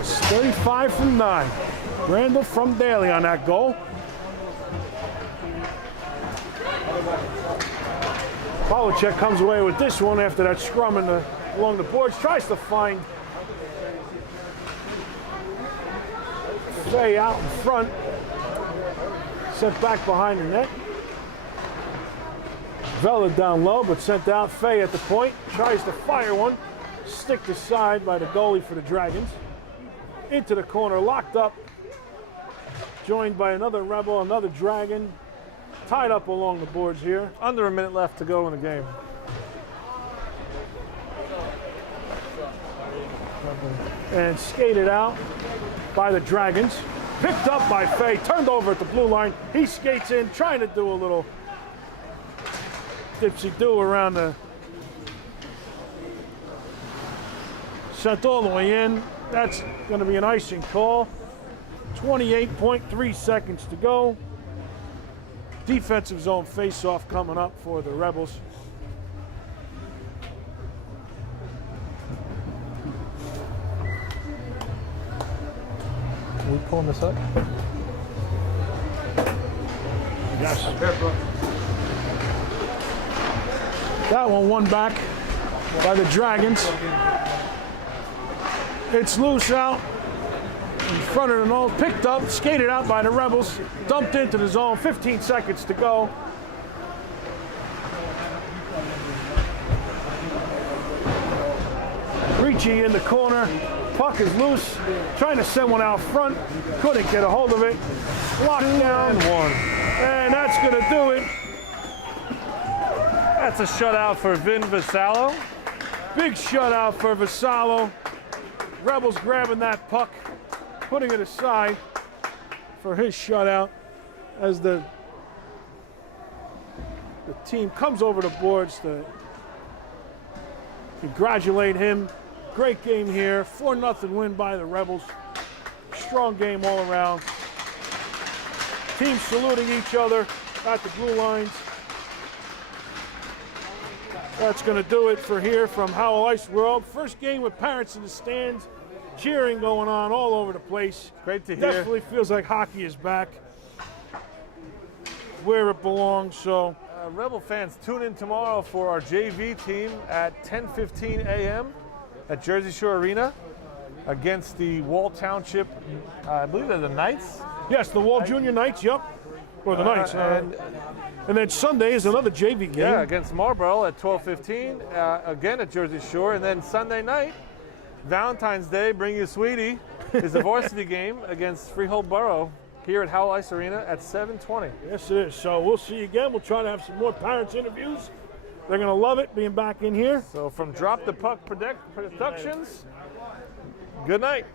It's 35 from 9. Brandel from Daly on that goal. Polacek comes away with this one after that scrum along the boards. Tries to find Fay out in front. Sent back behind the net. Vela down low, but sent out. Fay at the point. Tries to fire one. Sticked aside by the goalie for the Dragons. Into the corner, locked up. Joined by another Rebel, another Dragon. Tied up along the boards here. Under a minute left to go in the game. And skated out by the Dragons. Picked up by Fay, turned over at the blue line. He skates in, trying to do a little dipsy-do around the... Sent all the way in. That's going to be an icing call. 28.3 seconds to go. Defensive zone face-off coming up for the Rebels. Are we pulling this up? Yes. That one won back by the Dragons. It's loose out in front of the nose, picked up, skated out by the Rebels, dumped into the zone, 15 seconds to go. Richie in the corner. Puck is loose. Trying to send one out front. Couldn't get a hold of it. Locked down. And one. And that's going to do it. That's a shutout for Vin Vasallo. Big shutout for Vasallo. Rebels grabbing that puck, putting it aside for his shutout as the team comes over the boards to congratulate him. Great game here. 4-0 win by the Rebels. Strong game all around. Teams saluting each other at the blue lines. That's going to do it for here from Howell Ice World. First game with parents in the stands, cheering going on all over the place. Great to hear. Definitely feels like hockey is back where it belongs. So Rebel fans, tune in tomorrow for our JV team at 10:15 a.m. at Jersey Shore Arena against the Wall Township, I believe they're the Knights. yes, the Wall Junior Knights, yep, or the Knights. And then Sunday is another JV game. Yeah, against Marlboro at 12:15, again at Jersey Shore. And then Sunday night, Valentine's Day, Bring Your Sweetie, is the varsity game against Freehold Borough here at Howell Ice Arena at 7:20. Yes, it is. So we'll see you again. We'll try to have some more parents interviews. They're going to love it being back in here. So from Drop the Puck Productions, good night.